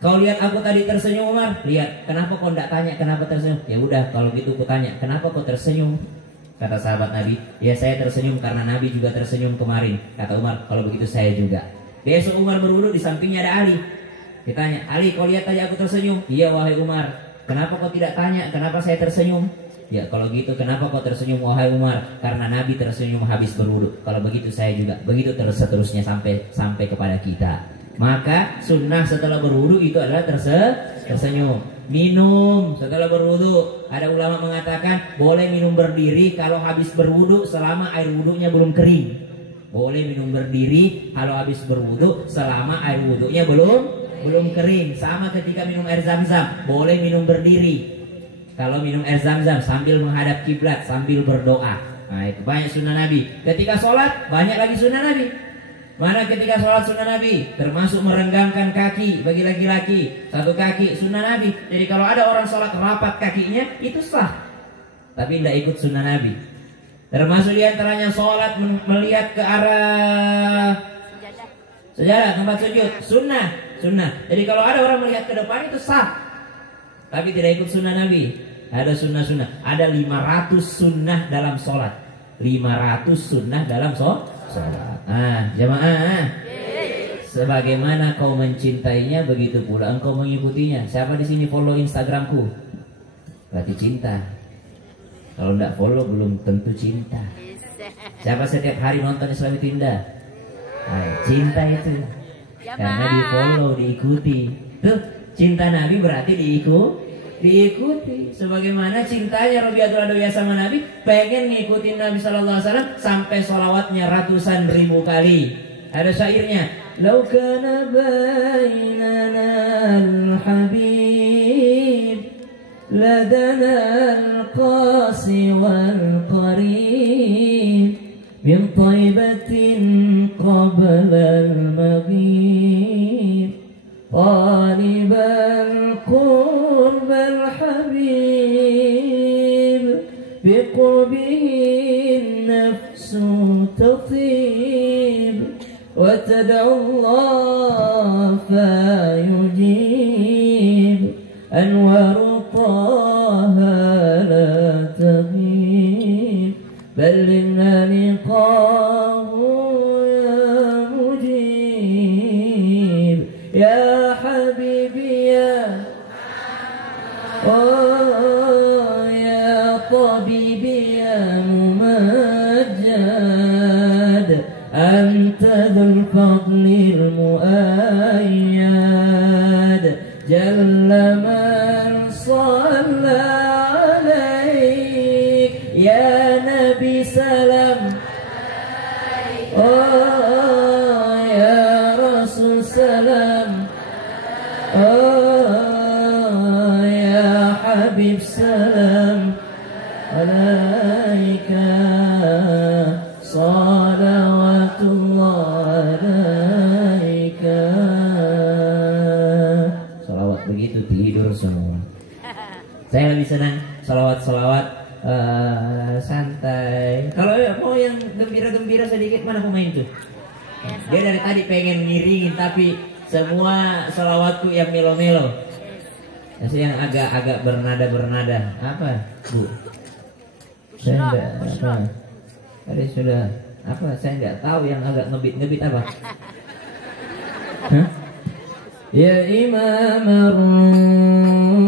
kau lihat aku tadi tersenyum Umar? Lihat. Kenapa kau tidak tanya kenapa tersenyum? Ya udah kalau gitu aku tanya, kenapa kau tersenyum? Kata sahabat Nabi, ya saya tersenyum karena Nabi juga tersenyum kemarin. Kata Umar, kalau begitu saya juga. Besok Umar berwudu, di sampingnya ada Ali. Ditanya, Ali kau lihat tadi aku tersenyum? Iya wahai Umar. Kenapa kau tidak tanya kenapa saya tersenyum? Ya kalau gitu kenapa kau tersenyum wahai Umar? Karena Nabi tersenyum habis berwudu. Kalau begitu saya juga. Begitu seterusnya sampai kepada kita. Maka sunnah setelah berwudu itu adalah tersenyum. Minum setelah berwudu. Ada ulama mengatakan boleh minum berdiri kalau habis berwudu selama air wudunya belum kering. Boleh minum berdiri kalau habis berwudu selama air wudunya belum kering. Sama ketika minum air zam-zam, boleh minum berdiri. Kalau minum air zam-zam sambil menghadap kiblat, sambil berdoa. Nah, itu banyak sunnah Nabi. Ketika sholat banyak lagi sunnah Nabi. Mana ketika sholat sunnah Nabi, termasuk merenggangkan kaki bagi laki-laki, satu kaki sunnah Nabi. Jadi kalau ada orang sholat rapat kakinya itu sah, tapi tidak ikut sunnah Nabi. Termasuk diantaranya sholat melihat ke arah sejadah tempat sujud, sunnah. Jadi kalau ada orang melihat ke depan itu sah, tapi tidak ikut sunnah Nabi. Ada sunnah-sunnah. Ada 500 sunnah dalam sholat. 500 sunnah dalam sholat. Jamaah. Sebagaimana kau mencintainya, begitu pula engkau mengikutinya. Siapa di sini follow Instagramku? Berarti cinta. Kalau tidak follow belum tentu cinta. Siapa setiap hari nonton Islami Tinda? Cinta itu. Karena di follow, diikuti. Tuh, cinta Nabi berarti diikuti. Sebagaimana cintanya Rabi'atul Adawiyah sama Nabi, pengen ngikutin Nabi sallallahu alaihi wasallam sampai sholawatnya ratusan ribu kali. Ada syairnya, "Lau kana bainana al-habib ladana al-qasi wal-qarib min taibatin qabla al-maghib talibal qurb al-habib biqurbihi nafsu tathib wa tad'u Allah fayujib anwaru taha la taghib balligna liqahu ya mujib ya habibi ya ya tabibi ya mumajjad anta dhul fadlil muayyad jalla man shalla alaik ya nabi salam ya rasul salam ya habib salam alaika salawatullah alaika. Salawat begitu tidur semua. Saya lebih senang salawat-salawat santai. Kalau mau yang gembira-gembira sedikit, mana pemain tuh? Dia dari tadi pengen ngiringin, tapi semua salawatku yang melo-melo. Yang agak bernada. Apa, Bu? Saya enggak apa. Tadi sudah apa? Saya enggak tahu yang agak ngebit apa. Hah? Ya Imam ar-Rusi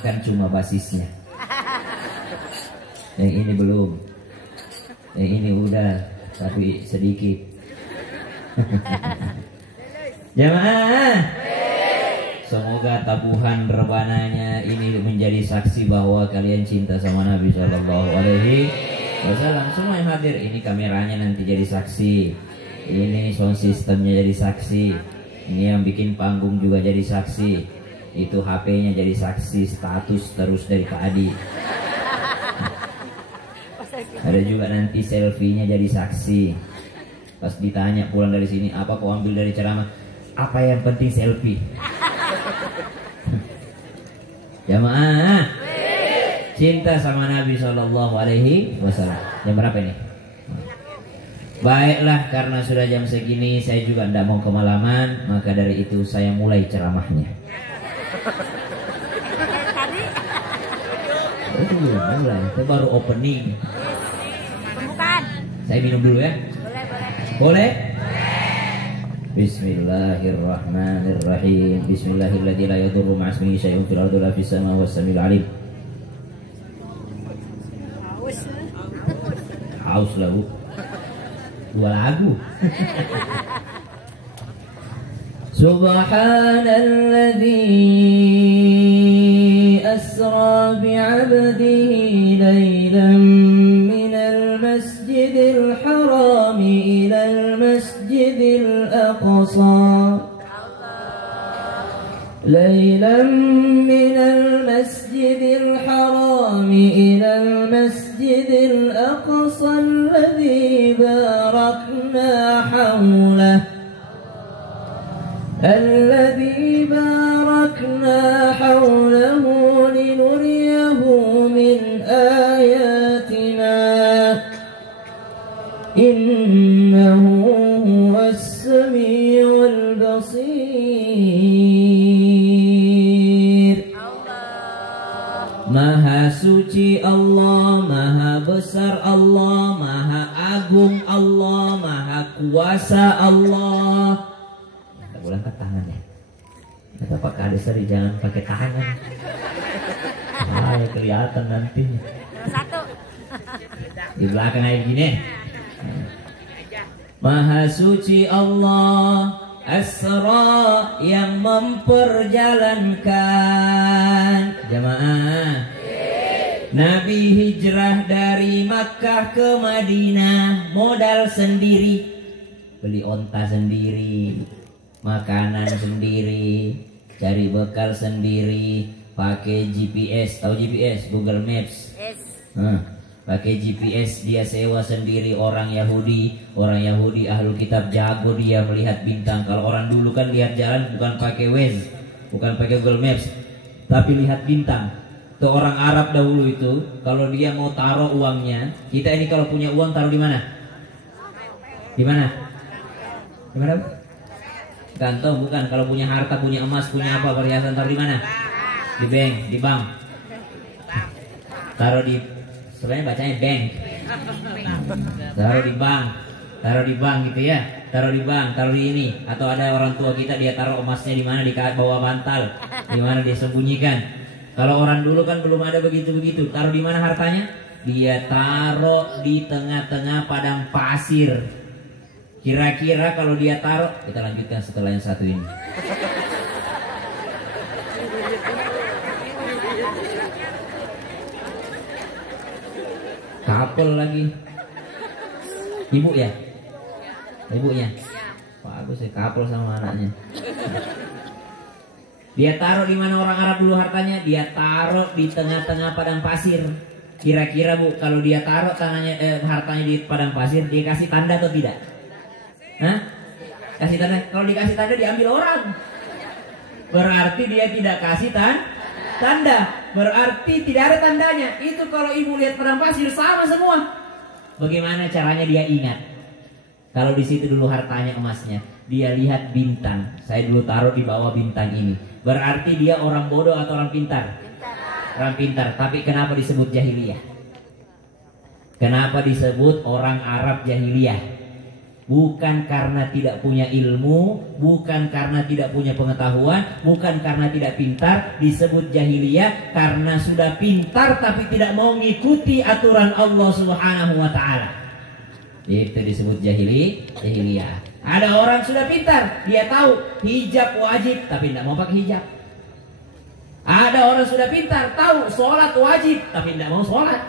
makan cuma basisnya. Yang ini belum. Yang ini udah, tapi sedikit. Jamaah, semoga tabuhan rebananya ini menjadi saksi bahwa kalian cinta sama Nabi Shallallahu Alaihi Wasallam. Semua yang hadir, ini kameranya nanti jadi saksi, ini sound systemnya jadi saksi, ini yang bikin panggung juga jadi saksi, itu HP-nya jadi saksi, status terus dari Pak Adi. Ada juga nanti selfie-nya jadi saksi. Pas ditanya pulang dari sini, apa kau ambil dari ceramah? Apa yang penting selfie. Jamaah, cinta sama Nabi Shallallahu Alaihi Wasallam. Jam berapa ini? Baiklah, karena sudah jam segini, saya juga tidak mau kemalaman, maka dari itu saya mulai ceramahnya. Mulai, saya baru opening. Saya minum dulu ya. Boleh? Bismillahirrahmanirrahim. Bismillahirrahmanirrahim. La yadurru ma'asmihi syai'un fil ardi wala fis samaa'i was samiul 'alim. Haus lagu. Dua lagu. Subhanalladzi asra bi'abdihi laylan minal masjidil haram ilal masjidil aqsa. ليلا من المسجد الحرام إلى المسجد الأقصى الذي باركنا حوله لنريه من آياتنا إنه هو السميع البصير. Maha suci Allah, maha besar Allah, maha agung Allah, maha kuasa Allah. Kita boleh angkat tangannya. Kata Pak Kades tadi jangan pakai tangan. Kelihatan nanti. Satu. Di belakang kayak gini. Maha suci Allah, Asra yang memperjalankan. Jamaah, Nabi hijrah dari Makkah ke Madinah modal sendiri, beli onta sendiri, makanan sendiri, cari bekal sendiri, pakai GPS, tahu GPS, Google Maps. Pakai GPS, dia sewa sendiri orang Yahudi ahlul kitab, jago dia melihat bintang. Kalau orang dulu kan lihat jalan bukan pakai Waze, bukan pakai Google Maps, tapi lihat bintang. Tuh orang Arab dahulu itu kalau dia mau taruh uangnya, kita ini kalau punya uang taruh di mana? Di mana? Di mana? Kantong bukan. Kalau punya harta, punya emas, punya apa, perhiasan, taruh di mana? Di bank, di bank. Taruh di, sebenarnya bacanya bank. Taruh di bank gitu ya. Taruh di bank, taruh di ini. Atau ada orang tua kita dia taruh emasnya di mana, di bawah bantal, di mana dia sembunyikan. Kalau orang dulu kan belum ada begitu-begitu. Taruh di mana hartanya? Dia taruh di tengah-tengah padang pasir. Kira-kira kalau dia taruh, kita lanjutkan setelah yang satu ini. Kapel lagi. Ibu ya? Ibunya? Bagus ya, kapel sama anaknya. Dia taruh di mana orang Arab dulu hartanya? Dia taruh di tengah-tengah padang pasir. Kira-kira Bu, kalau dia taruh hartanya di padang pasir, dia kasih tanda atau tidak? Hah? Kasih tanda? Kalau dikasih tanda diambil orang. Berarti dia tidak kasih tanda. Berarti tidak ada tandanya. Itu kalau ibu lihat padang pasir sama semua. Bagaimana caranya dia ingat? Kalau di situ dulu hartanya emasnya, dia lihat bintang. Saya dulu taruh di bawah bintang ini. Berarti dia orang bodoh atau orang pintar? Orang pintar. Tapi kenapa disebut jahiliyah? Kenapa disebut orang Arab jahiliyah? Bukan karena tidak punya ilmu, bukan karena tidak punya pengetahuan, bukan karena tidak pintar. Disebut jahiliyah karena sudah pintar tapi tidak mau mengikuti aturan Allah Subhanahu wa ta'ala. Itu disebut jahiliyah. Ada orang sudah pintar, dia tahu hijab wajib tapi tidak mau pakai hijab. Ada orang sudah pintar, tahu sholat wajib tapi tidak mau sholat.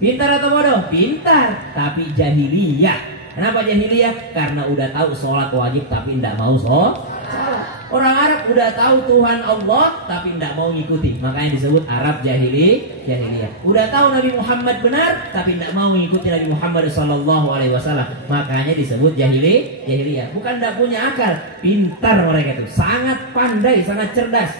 Pintar atau bodoh? Pintar tapi jahiliyah. Kenapa jahiliyah? Karena udah tahu sholat wajib tapi tidak mau sholat. Orang Arab udah tahu Tuhan Allah tapi tidak mau ngikuti, makanya disebut Arab jahiliyah. Udah tahu Nabi Muhammad benar tapi tidak mau ngikuti Nabi Muhammad SAW, makanya disebut jahiliyah. Bukan tidak punya akal, pintar mereka itu, sangat pandai, sangat cerdas.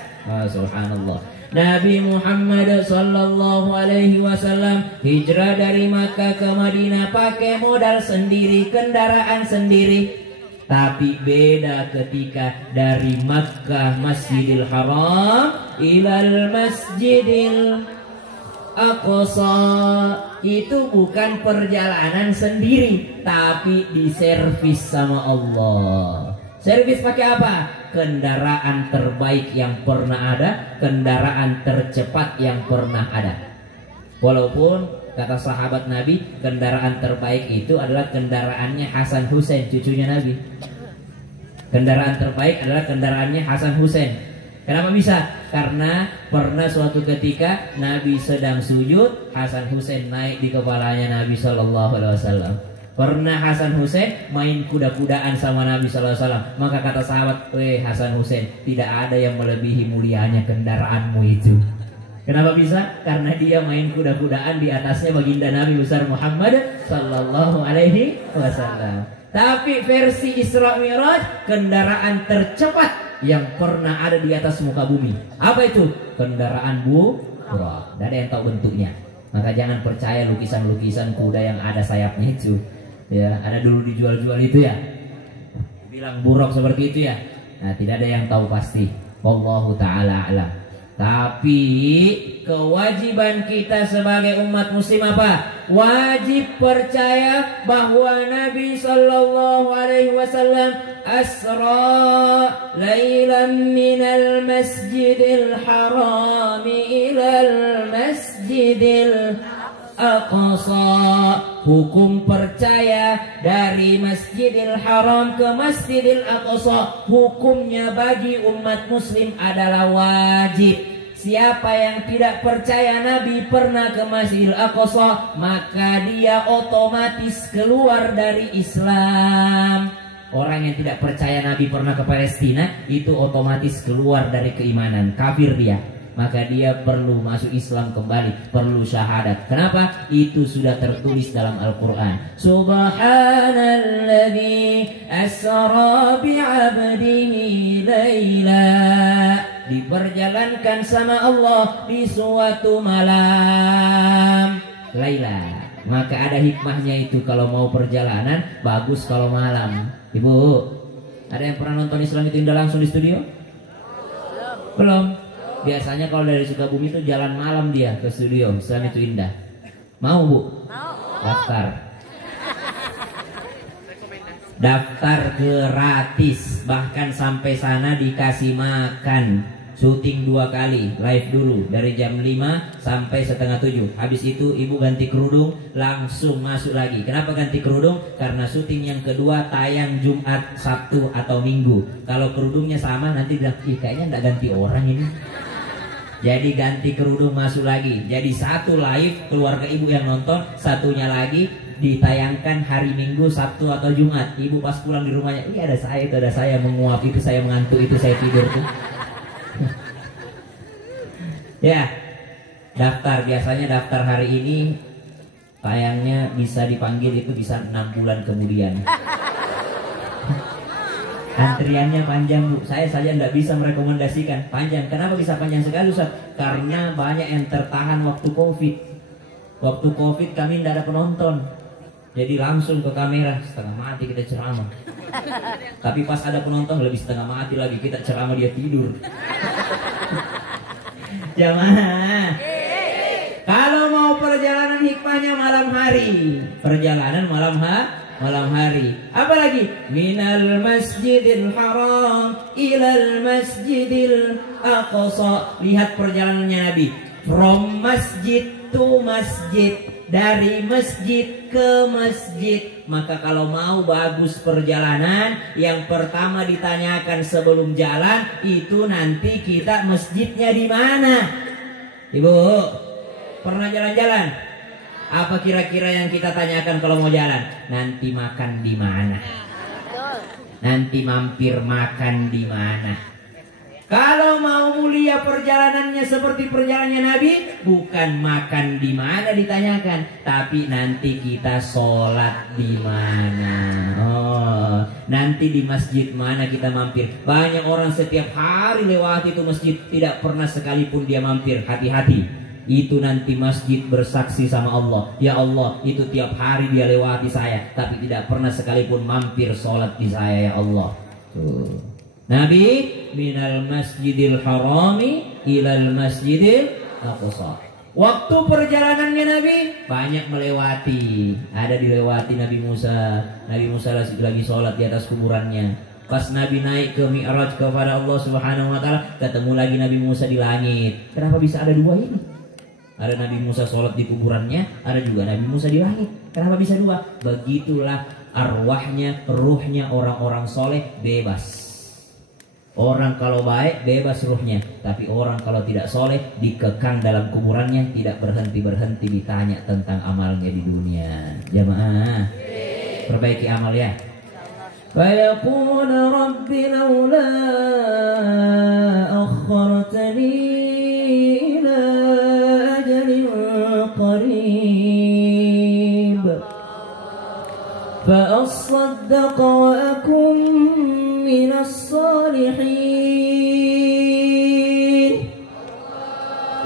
Subhanallah. Nabi Muhammad sallallahu alaihi wasallam hijrah dari Makkah ke Madinah pakai modal sendiri, kendaraan sendiri. Tapi beda ketika dari Makkah Masjidil Haram ilal Masjidil Aqsa, itu bukan perjalanan sendiri tapi diservis sama Allah. Servis pakai apa? Kendaraan terbaik yang pernah ada, kendaraan tercepat yang pernah ada. Walaupun kata sahabat Nabi, kendaraan terbaik itu adalah kendaraannya Hasan Hussein, cucunya Nabi. Kendaraan terbaik adalah kendaraannya Hasan Hussein. Kenapa bisa? Karena pernah suatu ketika Nabi sedang sujud, Hasan Hussein naik di kepalanya Nabi SAW. Pernah Hasan Hussein main kuda-kudaan sama Nabi SAW. Maka kata sahabat, Hasan Hussein, tidak ada yang melebihi mulianya kendaraanmu itu. Kenapa bisa? Karena dia main kuda-kudaan, di atasnya baginda Nabi besar Muhammad Sallallahu Alaihi Wasallam. Tapi versi Isra Mi'raj, kendaraan tercepat yang pernah ada di atas muka bumi. Apa itu? Kendaraan Buraq. Tidak ada yang tahu bentuknya. Maka jangan percaya lukisan-lukisan kuda yang ada sayapnya itu. Ya, ada dulu dijual-jual itu ya. Bilang Buraq seperti itu ya. Nah, tidak ada yang tahu pasti. Wallahu ta'ala a'lam. Tapi kewajiban kita sebagai umat muslim apa? Wajib percaya bahwa Nabi sallallahu alaihi wasallam asra lailan minal masjidil haram ilal masjidil Aqsa. Hukum percaya dari Masjidil Haram ke Masjidil Aqsa, hukumnya bagi umat muslim adalah wajib. Siapa yang tidak percaya Nabi pernah ke Masjidil Aqsa, maka dia otomatis keluar dari Islam. Orang yang tidak percaya Nabi pernah ke Palestina, itu otomatis keluar dari keimanan, kafir dia. Maka dia perlu masuk Islam kembali, perlu syahadat. Kenapa? Itu sudah tertulis dalam Al-Quran. Subhanalladzi asra bi'abdihi layla. Diperjalankan sama Allah di suatu malam. Layla. Maka ada hikmahnya itu, kalau mau perjalanan bagus kalau malam. Ibu, ada yang pernah nonton Islam itu Indah langsung di studio? Belum. Biasanya kalau dari Sukabumi itu jalan malam dia ke studio Islam itu Indah. Mau Bu? Mau. Daftar gratis. Bahkan sampai sana dikasih makan. Syuting 2 kali, live dulu dari jam 5 sampai setengah 7. Habis itu ibu ganti kerudung, langsung masuk lagi. Kenapa ganti kerudung? Karena syuting yang kedua tayang Jumat, Sabtu atau Minggu. Kalau kerudungnya sama nanti bilang, kayaknya nggak ganti orang ini. Jadi ganti kerudung masuk lagi. Jadi satu live keluarga ibu yang nonton, satunya lagi ditayangkan hari Minggu, Sabtu atau Jumat. Ibu pas pulang di rumahnya, ini ada saya, itu ada saya menguap, itu saya mengantuk, itu saya tidur tuh. Ya, daftar. Biasanya daftar hari ini, tayangnya bisa dipanggil itu bisa 6 bulan kemudian. Antriannya panjang Bu, saya saja tidak bisa merekomendasikan. Panjang, kenapa bisa panjang sekali Ustaz? Karena banyak yang tertahan waktu Covid. Waktu Covid kami tidak ada penonton, jadi langsung ke kamera, setengah mati kita ceramah. Tapi pas ada penonton lebih setengah mati lagi, kita ceramah dia tidur. Jamaah, kalau mau perjalanan hikmahnya malam hari, perjalanan malam malam hari. Apalagi minal masjidil haram ilal masjidil aqsa. Lihat perjalanannya Nabi, from masjid to masjid, dari masjid ke masjid. Maka kalau mau bagus perjalanan, yang pertama ditanyakan sebelum jalan itu nanti kita masjidnya di mana. Ibu pernah jalan-jalan? Apa kira-kira yang kita tanyakan kalau mau jalan? Nanti makan di mana? Nanti mampir makan di mana? Kalau mau mulia perjalanannya seperti perjalanannya Nabi, bukan makan di mana ditanyakan, tapi nanti kita sholat di mana. Oh, nanti di masjid mana kita mampir. Banyak orang setiap hari lewati itu masjid, tidak pernah sekalipun dia mampir. Hati-hati. Itu nanti masjid bersaksi sama Allah, ya Allah, itu tiap hari dia lewati saya, tapi tidak pernah sekalipun mampir sholat di saya, ya Allah. Tuh. Nabi minal masjidil harami ilal masjidil aqsa. Waktu perjalanannya Nabi banyak melewati. Ada dilewati Nabi Musa. Nabi Musa lagi sholat di atas kuburannya. Pas Nabi naik ke Mi'raj kepada Allah Subhanahu wa taala, ketemu lagi Nabi Musa di langit. Kenapa bisa ada dua ini? Ada Nabi Musa sholat di kuburannya, ada juga Nabi Musa di langit. Kenapa bisa dua? Begitulah arwahnya, ruhnya orang-orang soleh bebas. Orang kalau baik bebas ruhnya, tapi orang kalau tidak soleh dikekang dalam kuburannya, tidak berhenti-berhenti ditanya tentang amalnya di dunia. Jamaah, perbaiki amal ya. فَيَقُولَ رَبِّ لَوْلَا أَخَّرْتَنِي إِلَى أَجَلٍ قَرِيبٍ فَأَصَّدَّقَ وَأَكُن مِّنَ الصَّالِحِينَ.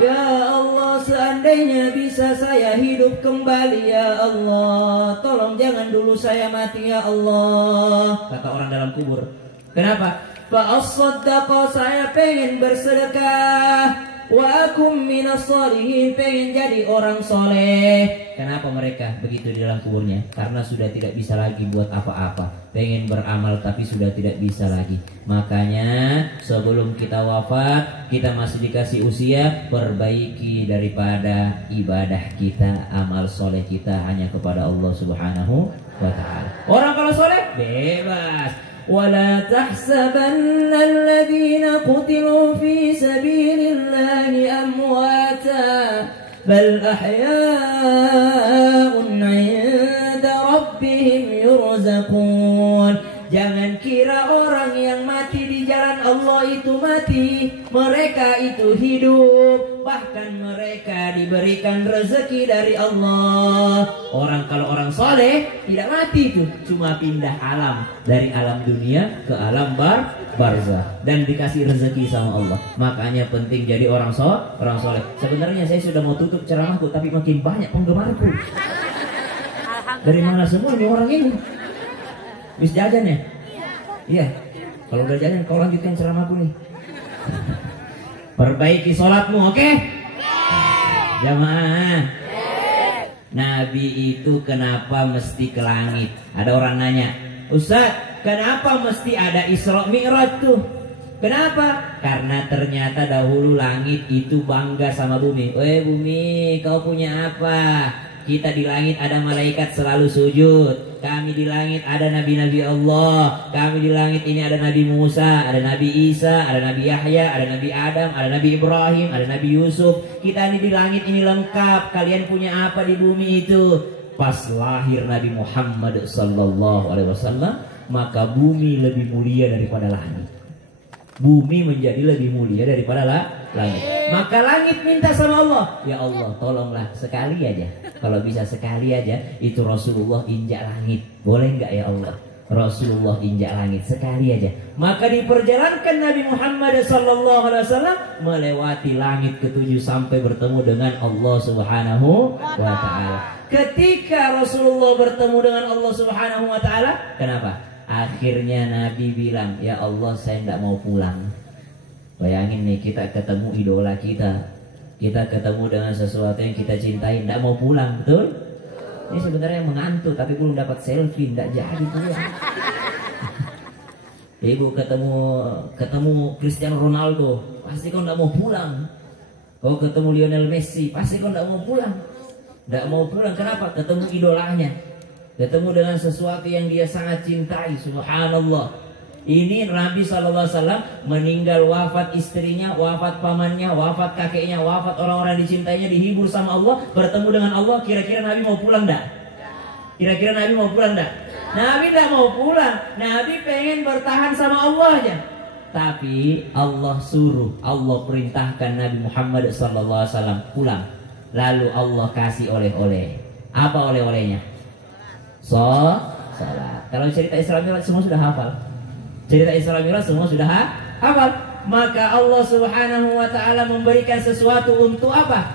Ya Allah, seandainya bisa saya hidup kembali, ya Allah, tolong jangan dulu saya mati, ya Allah, kata orang dalam kubur. Kenapa? Fa'as-saddaqa, saya pengen bersedekah, wa akum minas sholihin, pengen jadi orang soleh. Kenapa mereka begitu di dalam kuburnya? Karena sudah tidak bisa lagi buat apa-apa. Pengen beramal tapi sudah tidak bisa lagi. Makanya sebelum kita wafat, kita masih dikasih usia, perbaiki daripada ibadah kita, amal soleh kita hanya kepada Allah Subhanahu wa ta'ala. Orang kalau soleh bebas. ولا تحسبن الذين قتلوا في سبيل الله أمواتا بل أحياء عند ربهم يرزقون. Jangan kira orang yang mati di jalan Allah itu mati, mereka itu hidup, bahkan mereka diberikan rezeki dari Allah. Kalau orang soleh tidak mati itu, cuma pindah alam, dari alam dunia ke alam barzah, dan dikasih rezeki sama Allah. Makanya penting jadi orang soleh. Sebenarnya saya sudah mau tutup ceramahku, tapi makin banyak penggemarku. Dari mana semua ini orang ini? Bis jajan ya? Iya. Kalau udah jajan kau lanjutkan ceramahku nih. Perbaiki sholatmu, oke? Jamaah. Nabi itu kenapa mesti ke langit? Ada orang nanya, Ustaz, kenapa mesti ada Isra Mi'raj tuh? Kenapa? Karena ternyata dahulu langit itu bangga sama bumi. Bumi, kau punya apa? Kita di langit ada malaikat selalu sujud. Kami di langit ada nabi-nabi Allah. Kami di langit ini ada Nabi Musa, ada Nabi Isa, ada Nabi Yahya, ada Nabi Adam, ada Nabi Ibrahim, ada Nabi Yusuf. Kita ini di langit ini lengkap. Kalian punya apa di bumi itu? Pas lahir Nabi Muhammad sallallahu alaihi wasallam, maka bumi lebih mulia daripada langit. Bumi menjadi lebih mulia daripada langit. Maka langit minta sama Allah, ya Allah, tolonglah sekali aja. Kalau bisa sekali aja, itu Rasulullah injak langit. Boleh nggak ya Allah? Rasulullah injak langit sekali aja. Maka diperjalankan Nabi Muhammad SAW melewati langit ketujuh sampai bertemu dengan Allah Subhanahu wa ta'ala. Ketika Rasulullah bertemu dengan Allah Subhanahu wa ta'ala, kenapa? Akhirnya Nabi bilang, ya Allah, saya tidak mau pulang. Bayangin nih, kita ketemu idola kita, kita ketemu dengan sesuatu yang kita cintai, tidak mau pulang, betul? Ini sebenarnya mengantuk tapi belum dapat selfie, tidak jadi tuh ya. Ibu ketemu Cristiano Ronaldo, pasti kau tidak mau pulang. Kau ketemu Lionel Messi, pasti kau tidak mau pulang. Tidak mau pulang, kenapa? Ketemu idolanya, ketemu dengan sesuatu yang dia sangat cintai. Subhanallah. Ini Nabi SAW meninggal, wafat istrinya, wafat pamannya, wafat kakeknya, wafat orang-orang dicintainya, dihibur sama Allah, bertemu dengan Allah. Kira-kira Nabi mau pulang enggak? Kira-kira Nabi mau pulang enggak? Nabi tidak mau pulang. Nabi pengen bertahan sama Allah aja. Tapi Allah suruh, Allah perintahkan Nabi Muhammad SAW pulang. Lalu Allah kasih oleh-oleh. Apa oleh-olehnya? Salat. Kalau cerita Isra Mi'raj semua sudah hafal. Cerita Isra Mi'raj semua sudah hafal. Maka Allah Subhanahu wa taala memberikan sesuatu untuk apa?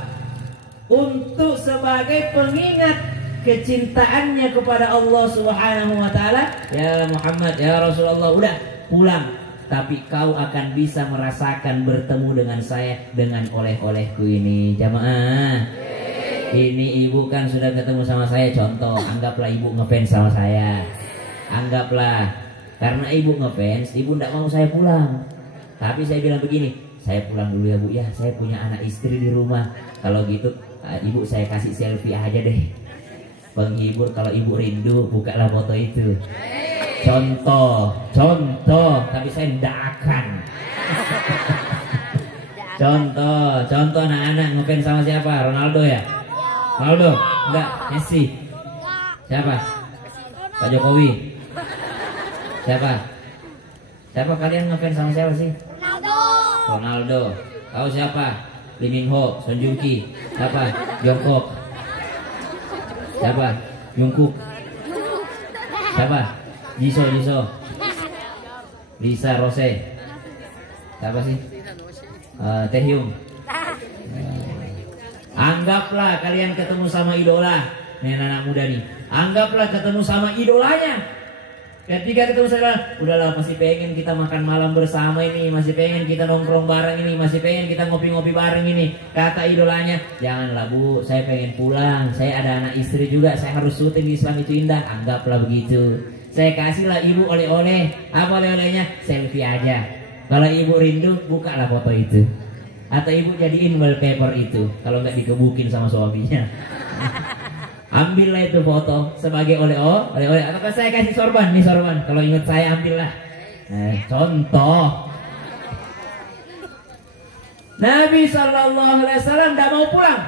Untuk sebagai pengingat kecintaannya kepada Allah Subhanahu wa taala. Ya Muhammad, ya Rasulullah, udah pulang, tapi kau akan bisa merasakan bertemu dengan saya dengan oleh-olehku ini. Jamaah, ini ibu kan sudah ketemu sama saya. Contoh, anggaplah ibu ngefans sama saya. Anggaplah, karena ibu ngefans, ibu tidak mau saya pulang. Tapi saya bilang begini, saya pulang dulu ya bu ya, saya punya anak istri di rumah. Kalau gitu ibu saya kasih selfie aja deh. Penghibur, kalau ibu rindu bukalah foto itu. Contoh, tapi saya tidak akan. Contoh anak-anak ngefans sama siapa? Ronaldo ya? Ronaldo? Enggak, Messi. Siapa? Pak Jokowi. Siapa kalian ngefans sama siapa sih? Ronaldo. Tahu siapa? Lee Min Ho, Son Joong Ki. Siapa? Jungkook. Siapa? Jungkook. Siapa? Jisoo. Lisa Rose. Siapa sih? Taehyung. Anggaplah kalian ketemu sama idola. Nih anak muda nih. Anggaplah ketemu sama idolanya. Ketika ketemu saya, udahlah, masih pengen kita makan malam bersama ini, masih pengen kita nongkrong bareng ini, masih pengen kita ngopi-ngopi bareng ini. Kata idolanya, janganlah bu, saya pengen pulang, saya ada anak istri juga, saya harus syuting di Islam Itu Indah. Anggaplah begitu. Saya kasihlah ibu oleh-oleh. Apa oleh-olehnya? Selfie aja. Kalau ibu rindu, bukalah foto itu. Atau ibu jadiin wallpaper itu. Kalau nggak dikebukin sama suaminya. Ambillah itu foto sebagai oleh-oleh. Atau saya kasih sorban, nih sorban. Kalau ingat saya ambillah. Contoh. Nabi SAW tidak mau pulang,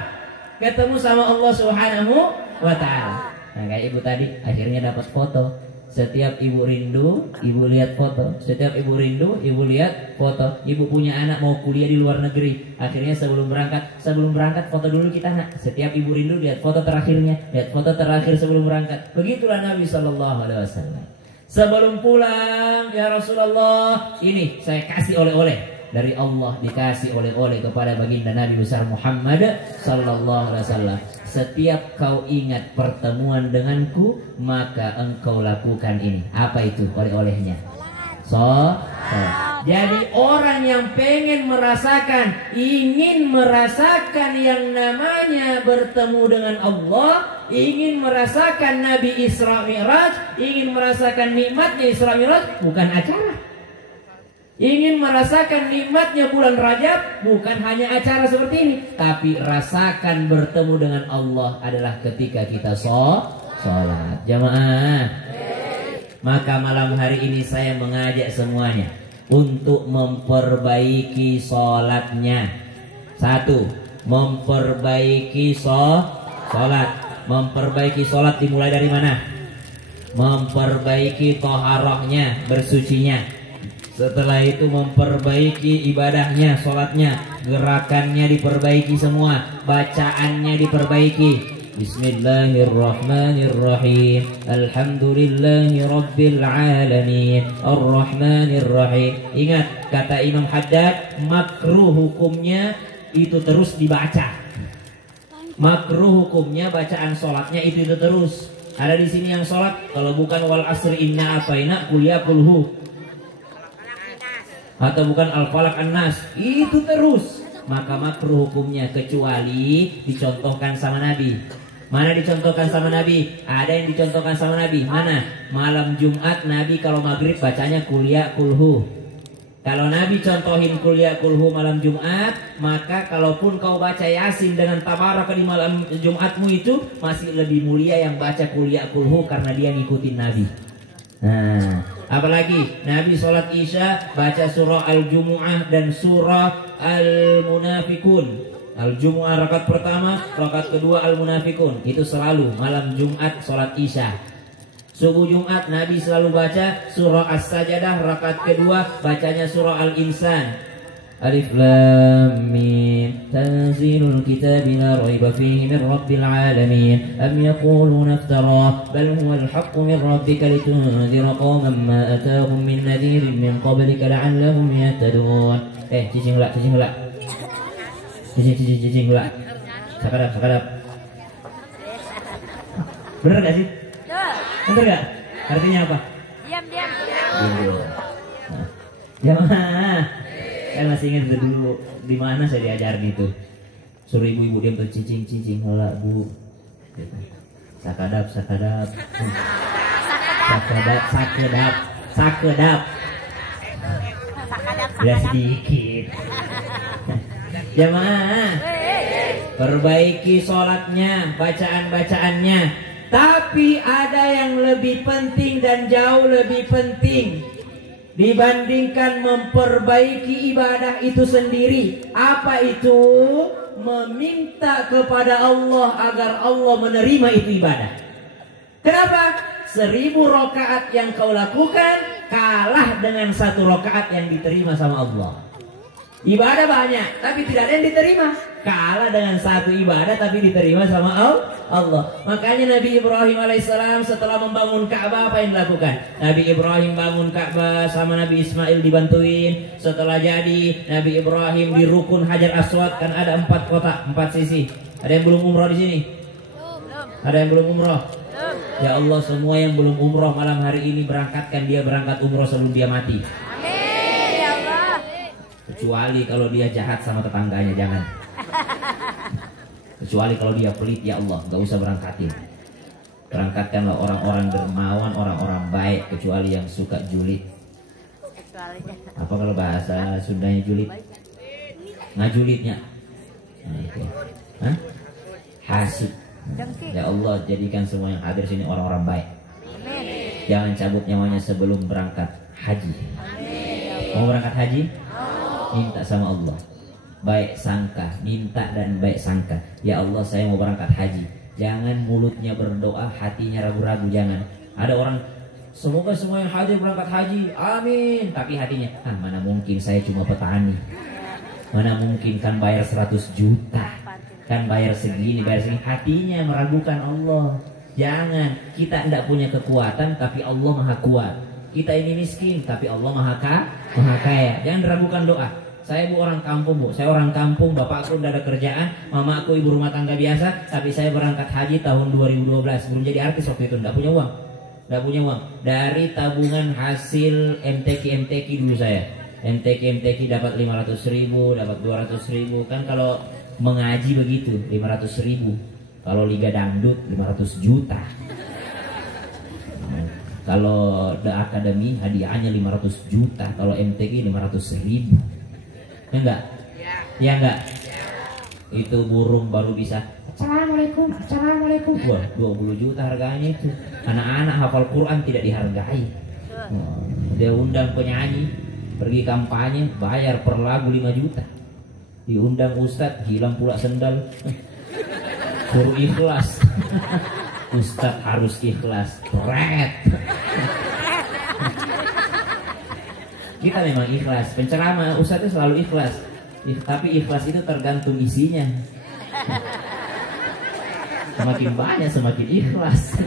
ketemu sama Allah Subhanahu wa taala. Nah, kayak ibu tadi akhirnya dapat foto. Setiap ibu rindu, ibu lihat foto. Setiap ibu rindu, ibu lihat foto. Ibu punya anak mau kuliah di luar negeri. Akhirnya sebelum berangkat foto dulu kita nak. Setiap ibu rindu lihat foto terakhirnya, lihat foto terakhir sebelum berangkat. Begitulah Nabi SAW. Sebelum pulang, ya Rasulullah, ini saya kasih oleh-oleh dari Allah, dikasih oleh-oleh kepada baginda Nabi besar Muhammad sallallahu alaihi wasallam. Setiap kau ingat pertemuan denganku, maka engkau lakukan ini. Apa itu oleh-olehnya? Jadi orang yang pengen merasakan, ingin merasakan yang namanya bertemu dengan Allah, ingin merasakan Nabi Isra Mi'raj, ingin merasakan nikmatnya Isra Mi'raj, bukan acara. Ingin merasakan nikmatnya bulan Rajab, bukan hanya acara seperti ini, tapi rasakan bertemu dengan Allah adalah ketika kita sholat. Jamaah, maka malam hari ini saya mengajak semuanya untuk memperbaiki sholatnya. Satu, memperbaiki sholat. Memperbaiki sholat dimulai dari mana? Memperbaiki toharohnya, bersucinya. Setelah itu memperbaiki ibadahnya, sholatnya, gerakannya diperbaiki semua, bacaannya diperbaiki. Bismillahirrahmanirrahim. Alhamdulillahi rabbil alamin. Ar-Rahmanirrahim. Ingat kata Imam Haddad, makruh hukumnya itu terus dibaca. Makruh hukumnya bacaan sholatnya itu terus. Ada di sini yang sholat, kalau bukan wal asri inna ataina kuliah kulhu, atau bukan al-falaq an-nas, itu terus, maka makruh hukumnya, kecuali dicontohkan sama Nabi. Mana dicontohkan sama Nabi? Ada yang dicontohkan sama Nabi. Mana? Malam Jumat Nabi kalau maghrib bacanya kuliah kulhu. Kalau Nabi contohin kuliah kulhu malam Jumat, maka kalaupun kau baca Yasin dengan tabarak di malam Jumatmu itu masih lebih mulia yang baca kuliah kulhu karena dia ngikutin Nabi. Nah, apalagi Nabi sholat Isya baca surah Al-Jumu'ah dan surah Al-Munafikun. Al-Jumu'ah rakaat pertama, rakaat kedua Al-Munafikun. Itu selalu malam Jumat sholat Isya. Subuh Jumat Nabi selalu baca surah As-Sajadah, rakaat kedua bacanya surah Al-Insan. Alif Lam Mim Tanzilul Kitabi la raiba fihi min Rabbil Alamin am yaquluna iftara bal huwal haqqu min rabbika litunzira qauman ma atahum min nadhirin min qablika la'allahum yahtadun. Cicing lah. Cicing lah. Sakadap. Bener gak sih? Bener gak? Artinya apa? Diam. Jamaah, saya masih ingat dulu di mana saya diajarin itu. Suruh ibu-ibu diam tuh cicing hola bu. Sakadap. Ya sedikit. Jamaah, perbaiki sholatnya, bacaan-bacaannya. Tapi ada yang lebih penting dan jauh lebih penting dibandingkan memperbaiki ibadah itu sendiri. Apa itu? Meminta kepada Allah agar Allah menerima itu ibadah. Kenapa? 1000 rakaat yang kau lakukan kalah dengan 1 rakaat yang diterima sama Allah. Ibadah banyak tapi tidak ada yang diterima. Kalah dengan 1 ibadah tapi diterima sama Allah. Makanya Nabi Ibrahim alaihissalam setelah membangun Ka'bah apa yang dilakukan? Nabi Ibrahim bangun Ka'bah sama Nabi Ismail dibantuin. Setelah jadi Nabi Ibrahim di rukun Hajar Aswad kan ada 4 kotak, 4 sisi. Ada yang belum umroh di sini? Ada yang belum umroh? Ya Allah, semua yang belum umroh malam hari ini berangkatkan dia berangkat umroh sebelum dia mati. Amin ya Allah. Kecuali kalau dia jahat sama tetangganya, jangan. Kecuali kalau dia pelit, ya Allah, gak usah berangkatin. Berangkatkanlah orang-orang dermawan, orang-orang baik, kecuali yang suka julid. Apa kalau bahasa Sundanya julid? Ngajulidnya. Nah, itu. Hah? Hasib. Ya Allah, jadikan semua yang hadir sini orang-orang baik. Jangan cabut nyawanya sebelum berangkat haji. Mau berangkat haji? Minta sama Allah baik sangka, minta dan baik sangka. Ya Allah, saya mau berangkat haji. Jangan mulutnya berdoa, hatinya ragu-ragu, jangan. Ada orang, semoga semua yang hadir berangkat haji, amin. Tapi hatinya, mana mungkin, saya cuma petani. Mana mungkin, kan bayar 100 juta, kan bayar segini. Hatinya meragukan Allah. Jangan, kita tidak punya kekuatan tapi Allah maha kuat. Kita ini miskin tapi Allah maha kaya. Jangan ragukan doa. Saya bu orang kampung bu, saya orang kampung, bapakku udah ada kerjaan, mamaku ibu rumah tangga biasa, tapi saya berangkat haji tahun 2012, belum jadi artis waktu itu, nggak punya uang, dari tabungan hasil MTQ dulu saya, MTQ dapat 500.000, dapat 200.000, kan kalau mengaji begitu 500.000, kalau liga dangdut 500 juta, kalau The Academy hadiahnya 500 juta, kalau MTQ 500.000. Ya enggak? Ya enggak? Itu burung baru bisa Assalamualaikum. Wah, 20 juta harganya itu. Anak-anak hafal Quran tidak dihargai. Dia undang penyanyi pergi kampanye, bayar per lagu 5 juta. Diundang ustadz, hilang pula sendal. Suruh ikhlas. Ustadz harus ikhlas. Keren. Kita memang ikhlas, penceramah ustaz itu selalu ikhlas. Tapi ikhlas itu tergantung isinya. Semakin banyak semakin ikhlas.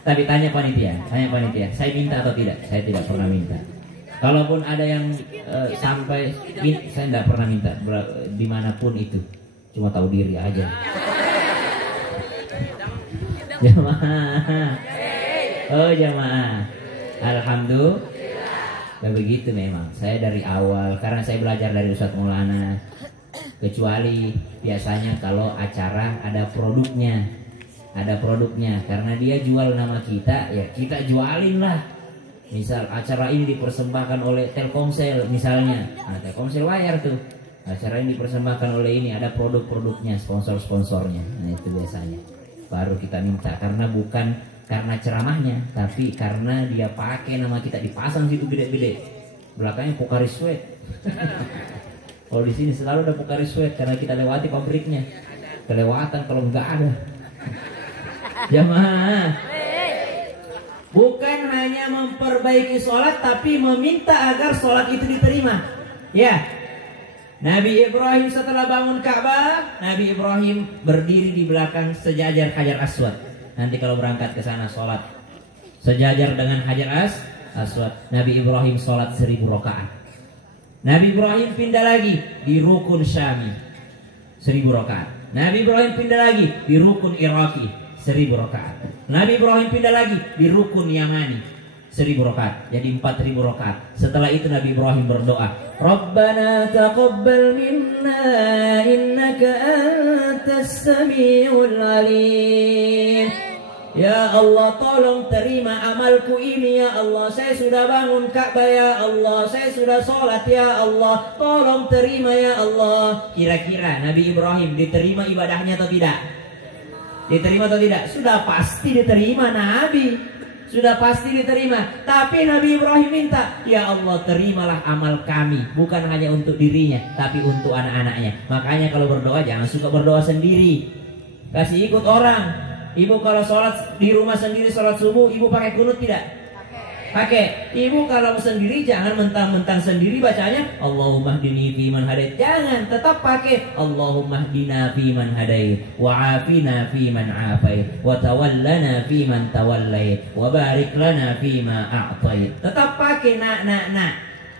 Tapi tanya panitia, saya minta atau tidak? Saya tidak pernah minta. Kalaupun ada yang sampai saya tidak pernah minta, dimanapun itu, cuma tahu diri aja. Jamaah, oh jamaah, alhamdulillah. Begitu memang. Saya dari awal, karena saya belajar dari Ustadz Maulana. kecuali biasanya kalau acara ada produknya, karena dia jual nama kita, ya kita jualin lah. Misal acara ini dipersembahkan oleh Telkomsel misalnya, nah Telkomsel bayar tuh. Acara ini dipersembahkan oleh ini, ada produk-produknya, sponsor-sponsornya. Nah itu biasanya baru kita minta, karena bukan karena ceramahnya, tapi karena dia pakai nama kita, dipasang situ gede-gede, belakangnya Pocari Sweat. Kalau di sini selalu ada Pocari Sweat karena kita lewati pabriknya. Kelewatan kalau nggak ada. Jamaah, bukan hanya memperbaiki sholat, tapi meminta agar sholat itu diterima. Ya, Nabi Ibrahim setelah bangun Ka'bah, Nabi Ibrahim berdiri di belakang sejajar Hajar Aswad. Nanti kalau berangkat ke sana sholat sejajar dengan Hajar Aswad. Nabi Ibrahim sholat 1000 rakaat. Nabi Ibrahim pindah lagi di rukun Syami 1000 rakaat. Nabi Ibrahim pindah lagi di rukun Iraki 1000 rakaat. Nabi Ibrahim pindah lagi di rukun Yamani 1000 rakaat. Jadi 4000 rakaat. Setelah itu Nabi Ibrahim berdoa, Rabbana taqabbal minna innaka antas samiul alim. Ya Allah, tolong terima amalku ini ya Allah. Saya sudah bangun Ka'bah ya Allah. Saya sudah sholat ya Allah. Tolong terima ya Allah. Kira-kira Nabi Ibrahim diterima ibadahnya atau tidak? Diterima atau tidak? Sudah pasti diterima Nabi. Sudah pasti diterima. Tapi Nabi Ibrahim minta, ya Allah terimalah amal kami. Bukan hanya untuk dirinya, tapi untuk anak-anaknya. Makanya kalau berdoa jangan suka berdoa sendiri. Kasih ikut orang. Ibu kalau sholat di rumah sendiri, sholat subuh, ibu pakai kunut tidak? Pakai. Ibu kalau sendiri jangan mentang-mentang sendiri bacanya Allahumma hdini fiman hadait. Jangan, tetap pakai Allahumma hdina fiman hadait, wa afina fiman afait, wa tawallana fiman tawallait, wa barik lana fima a'tait. Tetap pakai nak.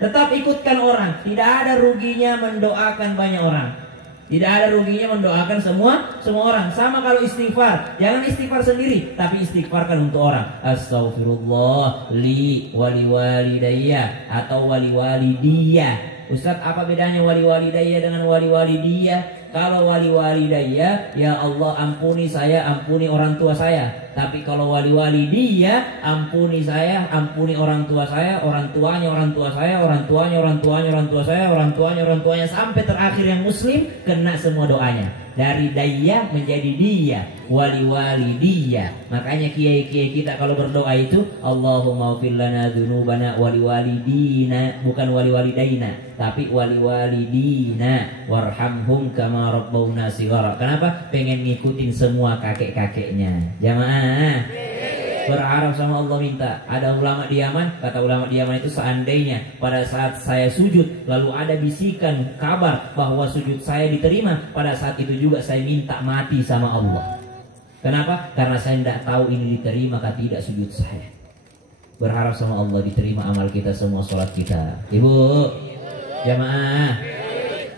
Tetap ikutkan orang. Tidak ada ruginya mendoakan banyak orang. Tidak ada ruginya mendoakan semua orang. Sama kalau istighfar, jangan istighfar sendiri, tapi istighfarkan untuk orang. Astaghfirullah li wali walidayya atau wali walidiyah. Ustaz, apa bedanya wali walidayya dengan wali walidiyah? Kalau wali walidayya, ya Allah ampuni saya, ampuni orang tua saya. Tapi kalau wali walidiyah, ampuni saya, ampuni orang tua saya, orang tuanya orang tua saya, orang tuanya orang tuanya orang tua saya, orang tuanya orang tuanya, sampai terakhir yang muslim kena semua doanya. Dari daya menjadi dia, wali dia. Makanya kiai-kiai kita kalau berdoa itu Allahumma ighfir lana dzunubana wali walidina, bukan wali walidaina, tapi wali walidina warhamhum kama rabbawna shighara. Kenapa? Pengen ngikutin semua kakek-kakeknya. Jamaah berharap sama Allah, minta. Ada ulama di Yaman, kata ulama di Yaman itu, seandainya pada saat saya sujud lalu ada bisikan kabar bahwa sujud saya diterima, pada saat itu juga saya minta mati sama Allah. Kenapa? Karena saya tidak tahu ini diterima atau tidak sujud saya. Berharap sama Allah diterima amal kita semua, sholat kita. Ibu, jamaah,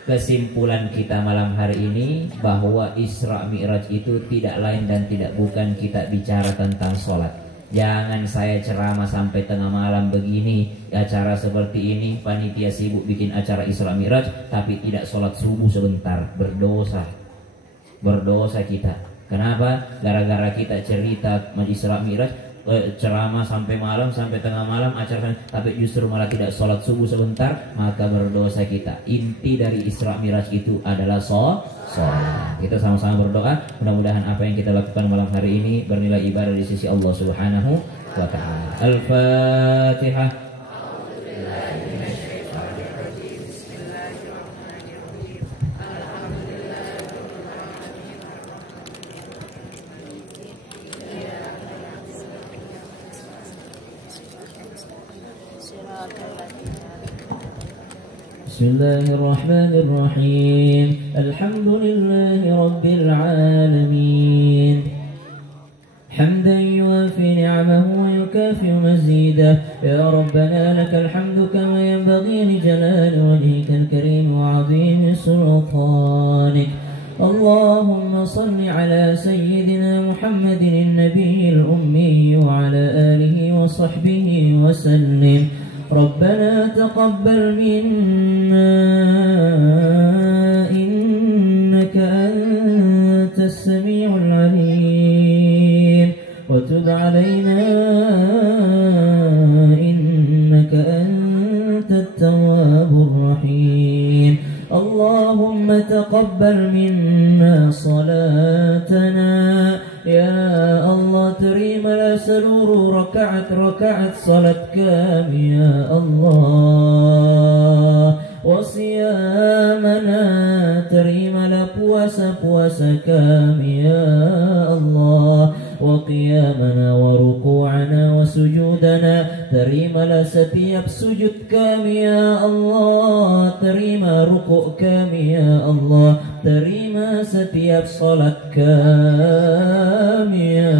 kesimpulan kita malam hari ini bahwa Isra Mi'raj itu tidak lain dan tidak bukan kita bicara tentang sholat. Jangan saya ceramah sampai tengah malam begini, acara seperti ini, panitia sibuk bikin acara Isra Mi'raj, tapi tidak sholat subuh sebentar. Berdosa kita. Kenapa? Gara-gara kita cerita Isra Mi'raj, ceramah sampai malam, sampai tengah malam acara, tapi justru malah tidak sholat subuh sebentar, maka berdosa kita. Inti dari Isra Mi'raj itu adalah sholat. Kita sama-sama berdoa, mudah-mudahan apa yang kita lakukan malam hari ini bernilai ibadah di sisi Allah Subhanahu wa ta'ala. Al-Fatihah. Bismillahirrahmanirrahim. Alhamdulillahi rabbil alamin. Hamdan yuwafi ni'amahu wa yukafi mazidah. Ya Rabbana lakal hamdu kama yanbaghi li jalali wajhikal karim wa 'azimi sultanik. Allahumma salli ala sayyidina Muhammadin an-nabiyil ummi wa ala alihi wa sahbihi wa sallim. ربنا تقبل منا اللهم تقبل منا صلاتنا يا الله terimalah seluruh rakaat-rakaat salat kami ya Allah wasiyamana terimalah puasa-puasa kami ya Allah wa qiyamana wa ruku'ana wa sujudana terimalah setiap sujud kami ya Allah terima ruku' kami ya Allah terima setiap salat kami ya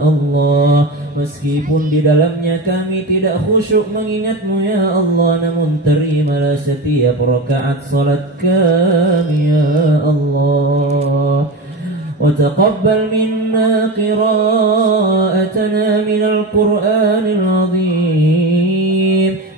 Allah meskipun di dalamnya kami tidak khusyuk mengingatmu ya Allah namun terimalah setiap rakaat salat kami ya Allah وتقبل منا قراءتنا من القرآن العظيم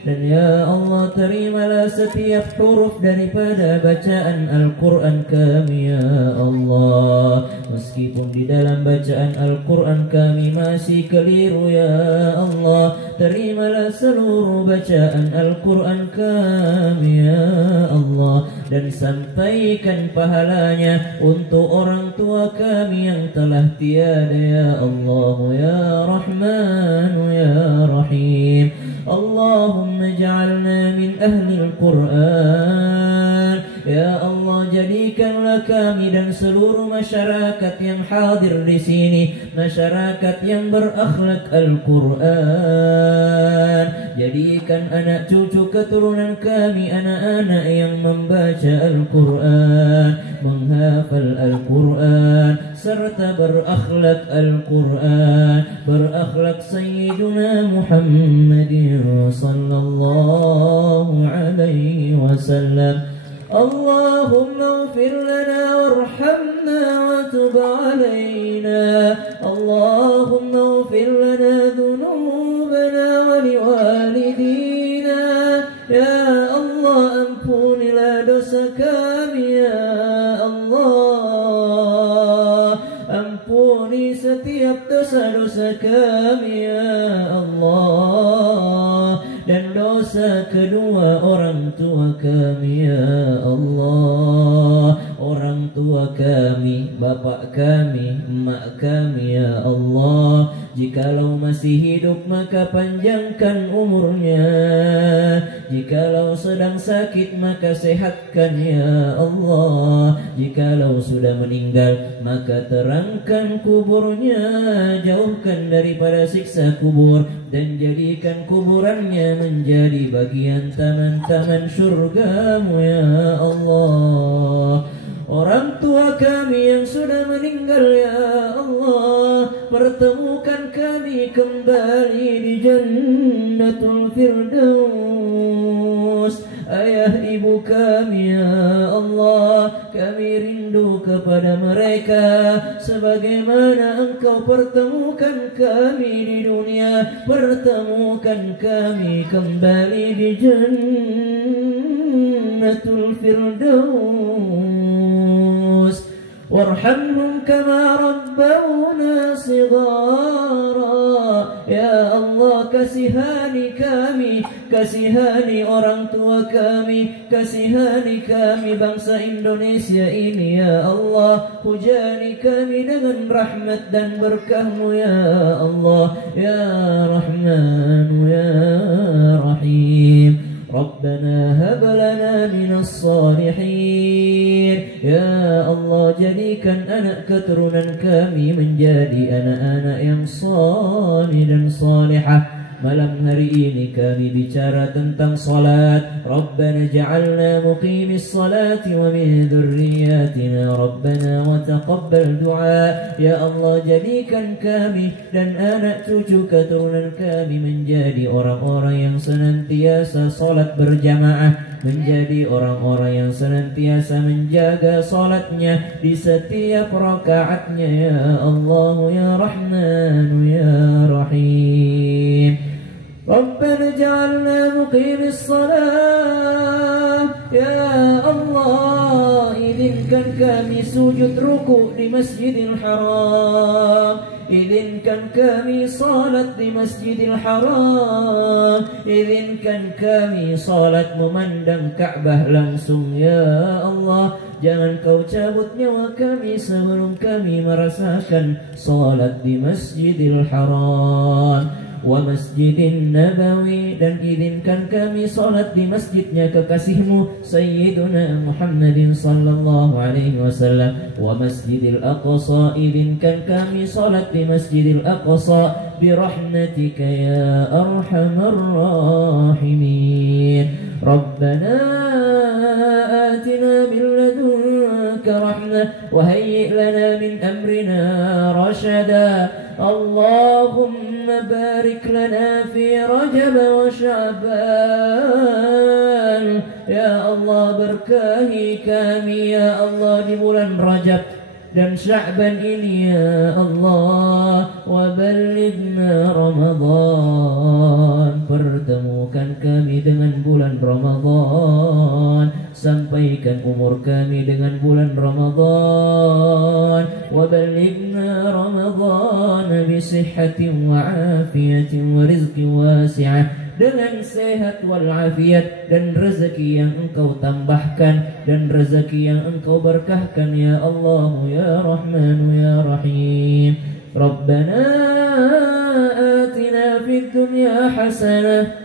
dan ya Allah terimalah setiap huruf daripada bacaan Al-Quran kami ya Allah meskipun di dalam bacaan Al-Quran kami masih keliru ya Allah terimalah seluruh bacaan Al-Quran kami ya Allah dan sampaikan pahalanya untuk orang tua kami yang telah tiada ya Allah ya Rahman ya Rahim Allahumma ja'alna min ahli al-Quran ya Allah jadikanlah kami dan seluruh masyarakat yang hadir di sini masyarakat yang berakhlak Al-Quran jadikan anak cucu keturunan kami anak-anak yang membaca Al-Quran menghafal Al-Quran serta berakhlak Al-Quran berakhlak Sayyiduna Muhammadin sallallahu alaihi wasallam Allahumma ighfir lana warhamna wa tub alaina Allahumma ighfir lana dhunubana wa liwalidina ya Allah ampunilah dosa kami ya Allah ampuni setiap dosa-dosa kami ya Allah dan dosa kedua orang tua kami ya Allah orang tua kami bapak kami emak kami ya Allah jikalau masih hidup maka panjangkan umurnya jikalau sedang sakit maka sehatkan ya Allah jikalau sudah meninggal maka terangkan kuburnya jauhkan daripada siksa kubur dan jadikan kuburannya menjadi bagian taman-taman syurgamu ya Allah orang tua kami yang sudah meninggal ya Allah pertemukan kami kembali di Jannatul Firdaus ayah ibu kami ya Allah kami rindu kepada mereka sebagaimana engkau pertemukan kami di dunia pertemukan kami kembali di Jannatul Firdaus warhamhum kama rabbawna sighara ya Allah kasihani kami kasihani orang tua kami kasihani kami bangsa Indonesia ini ya Allah hujani kami dengan rahmat dan berkahmu ya Allah ya Rahman ya Rahim Rabbana hab lana minas salihin ya Allah jadikan anak keturunan kami menjadi anak-anak yang salih dan salihah malam hari ini kami bicara tentang salat Rabbana ja'alna muqimis salati wa min dhurriyyatina Rabbana wa taqabbal du'a ya Allah jadikan kami dan anak cucu keturunan kami menjadi orang-orang yang senantiasa salat berjamaah menjadi orang-orang yang senantiasa menjaga salatnya di setiap rakaatnya ya Allah ya Rahman ya Rahim Rabbana ja'alna muqimis salat ya Allah izinkan Izinkan kami sujud ruku di Masjidil Haram. Izinkan kami salat di Masjidil Haram. Izinkan kami salat memandang Ka'bah langsung ya Allah. Jangan kau cabut nyawa kami sebelum kami merasakan salat di Masjidil Haram wa Masjidin Nabawi, dan izinkan kami salat di masjidnya kekasihmu Sayyiduna Muhammadin sallallahu alaihi wasallam wa Masjidil Aqsa. Izinkan kami salat di Masjidil Aqsa birahmatika ya arhamar rahimin. Rabbana atina min ladunka rahmah wa hayyi' lana min amrina rashada. Allahumma barik lana fi Rajab wa Sya'ban. Ya Allah, berkahi kami ya Allah di bulan Rajab dan Sya'ban ini ya Allah. Wa balighna Ramadan, pertemukan kami dengan bulan Ramadan, sampaikan umur kami dengan bulan Ramadan. Wa balighna Ramadan bi sihhatin wa afiyatin wa rizqin wasi'ah, dengan sehat wal afiat dan rezeki yang engkau tambahkan dan rezeki yang engkau berkahkan ya Allah ya Rahman ya Rahim. Rabbana atina fid dunya hasanah.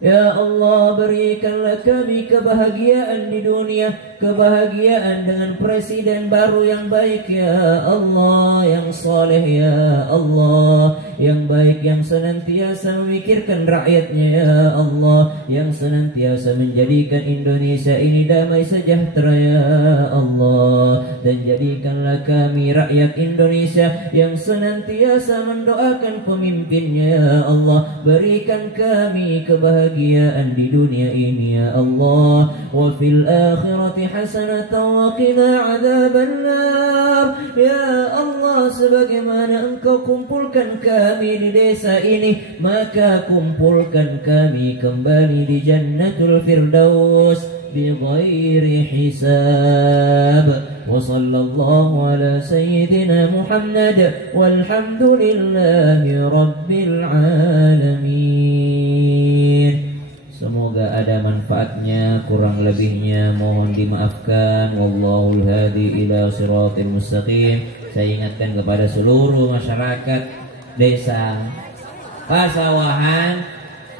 Ya Allah, berikanlah kami kebahagiaan di dunia, kebahagiaan dengan presiden baru yang baik ya Allah, yang saleh ya Allah, yang baik, yang senantiasa memikirkan rakyatnya ya Allah, yang senantiasa menjadikan Indonesia ini damai sejahtera ya Allah. Dan jadikanlah kami rakyat Indonesia yang senantiasa mendoakan pemimpinnya ya Allah. Berikan kami kebahagiaan di dunia ini ya Allah. Wa fil akhirati hasanatan wa qina adzabannar. Ya Allah, sebagaimana engkau kumpulkan kami di desa ini, maka kumpulkan kami kembali di Jannatul Firdaus bighairi hisab. Wa sallallahu ala sayyidina Muhammad walhamdulillahi rabbil alamin. Semoga ada manfaatnya, kurang lebihnya mohon dimaafkan. Wallahul hadi ila siratil mustaqim. Saya ingatkan kepada seluruh masyarakat desa Pasawahan,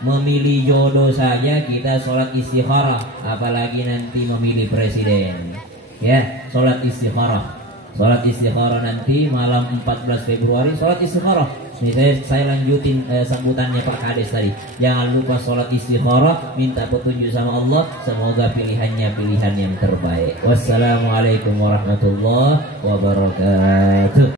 memilih jodoh saja kita sholat istikharah, apalagi nanti memilih presiden. Ya, sholat istikharah. Sholat istikharah nanti malam 14 Februari sholat istikharah. Ini saya lanjutin sambutannya Pak Kades tadi. Jangan lupa sholat istikharah, minta petunjuk sama Allah. Semoga pilihannya pilihan yang terbaik. Wassalamualaikum warahmatullahi wabarakatuh.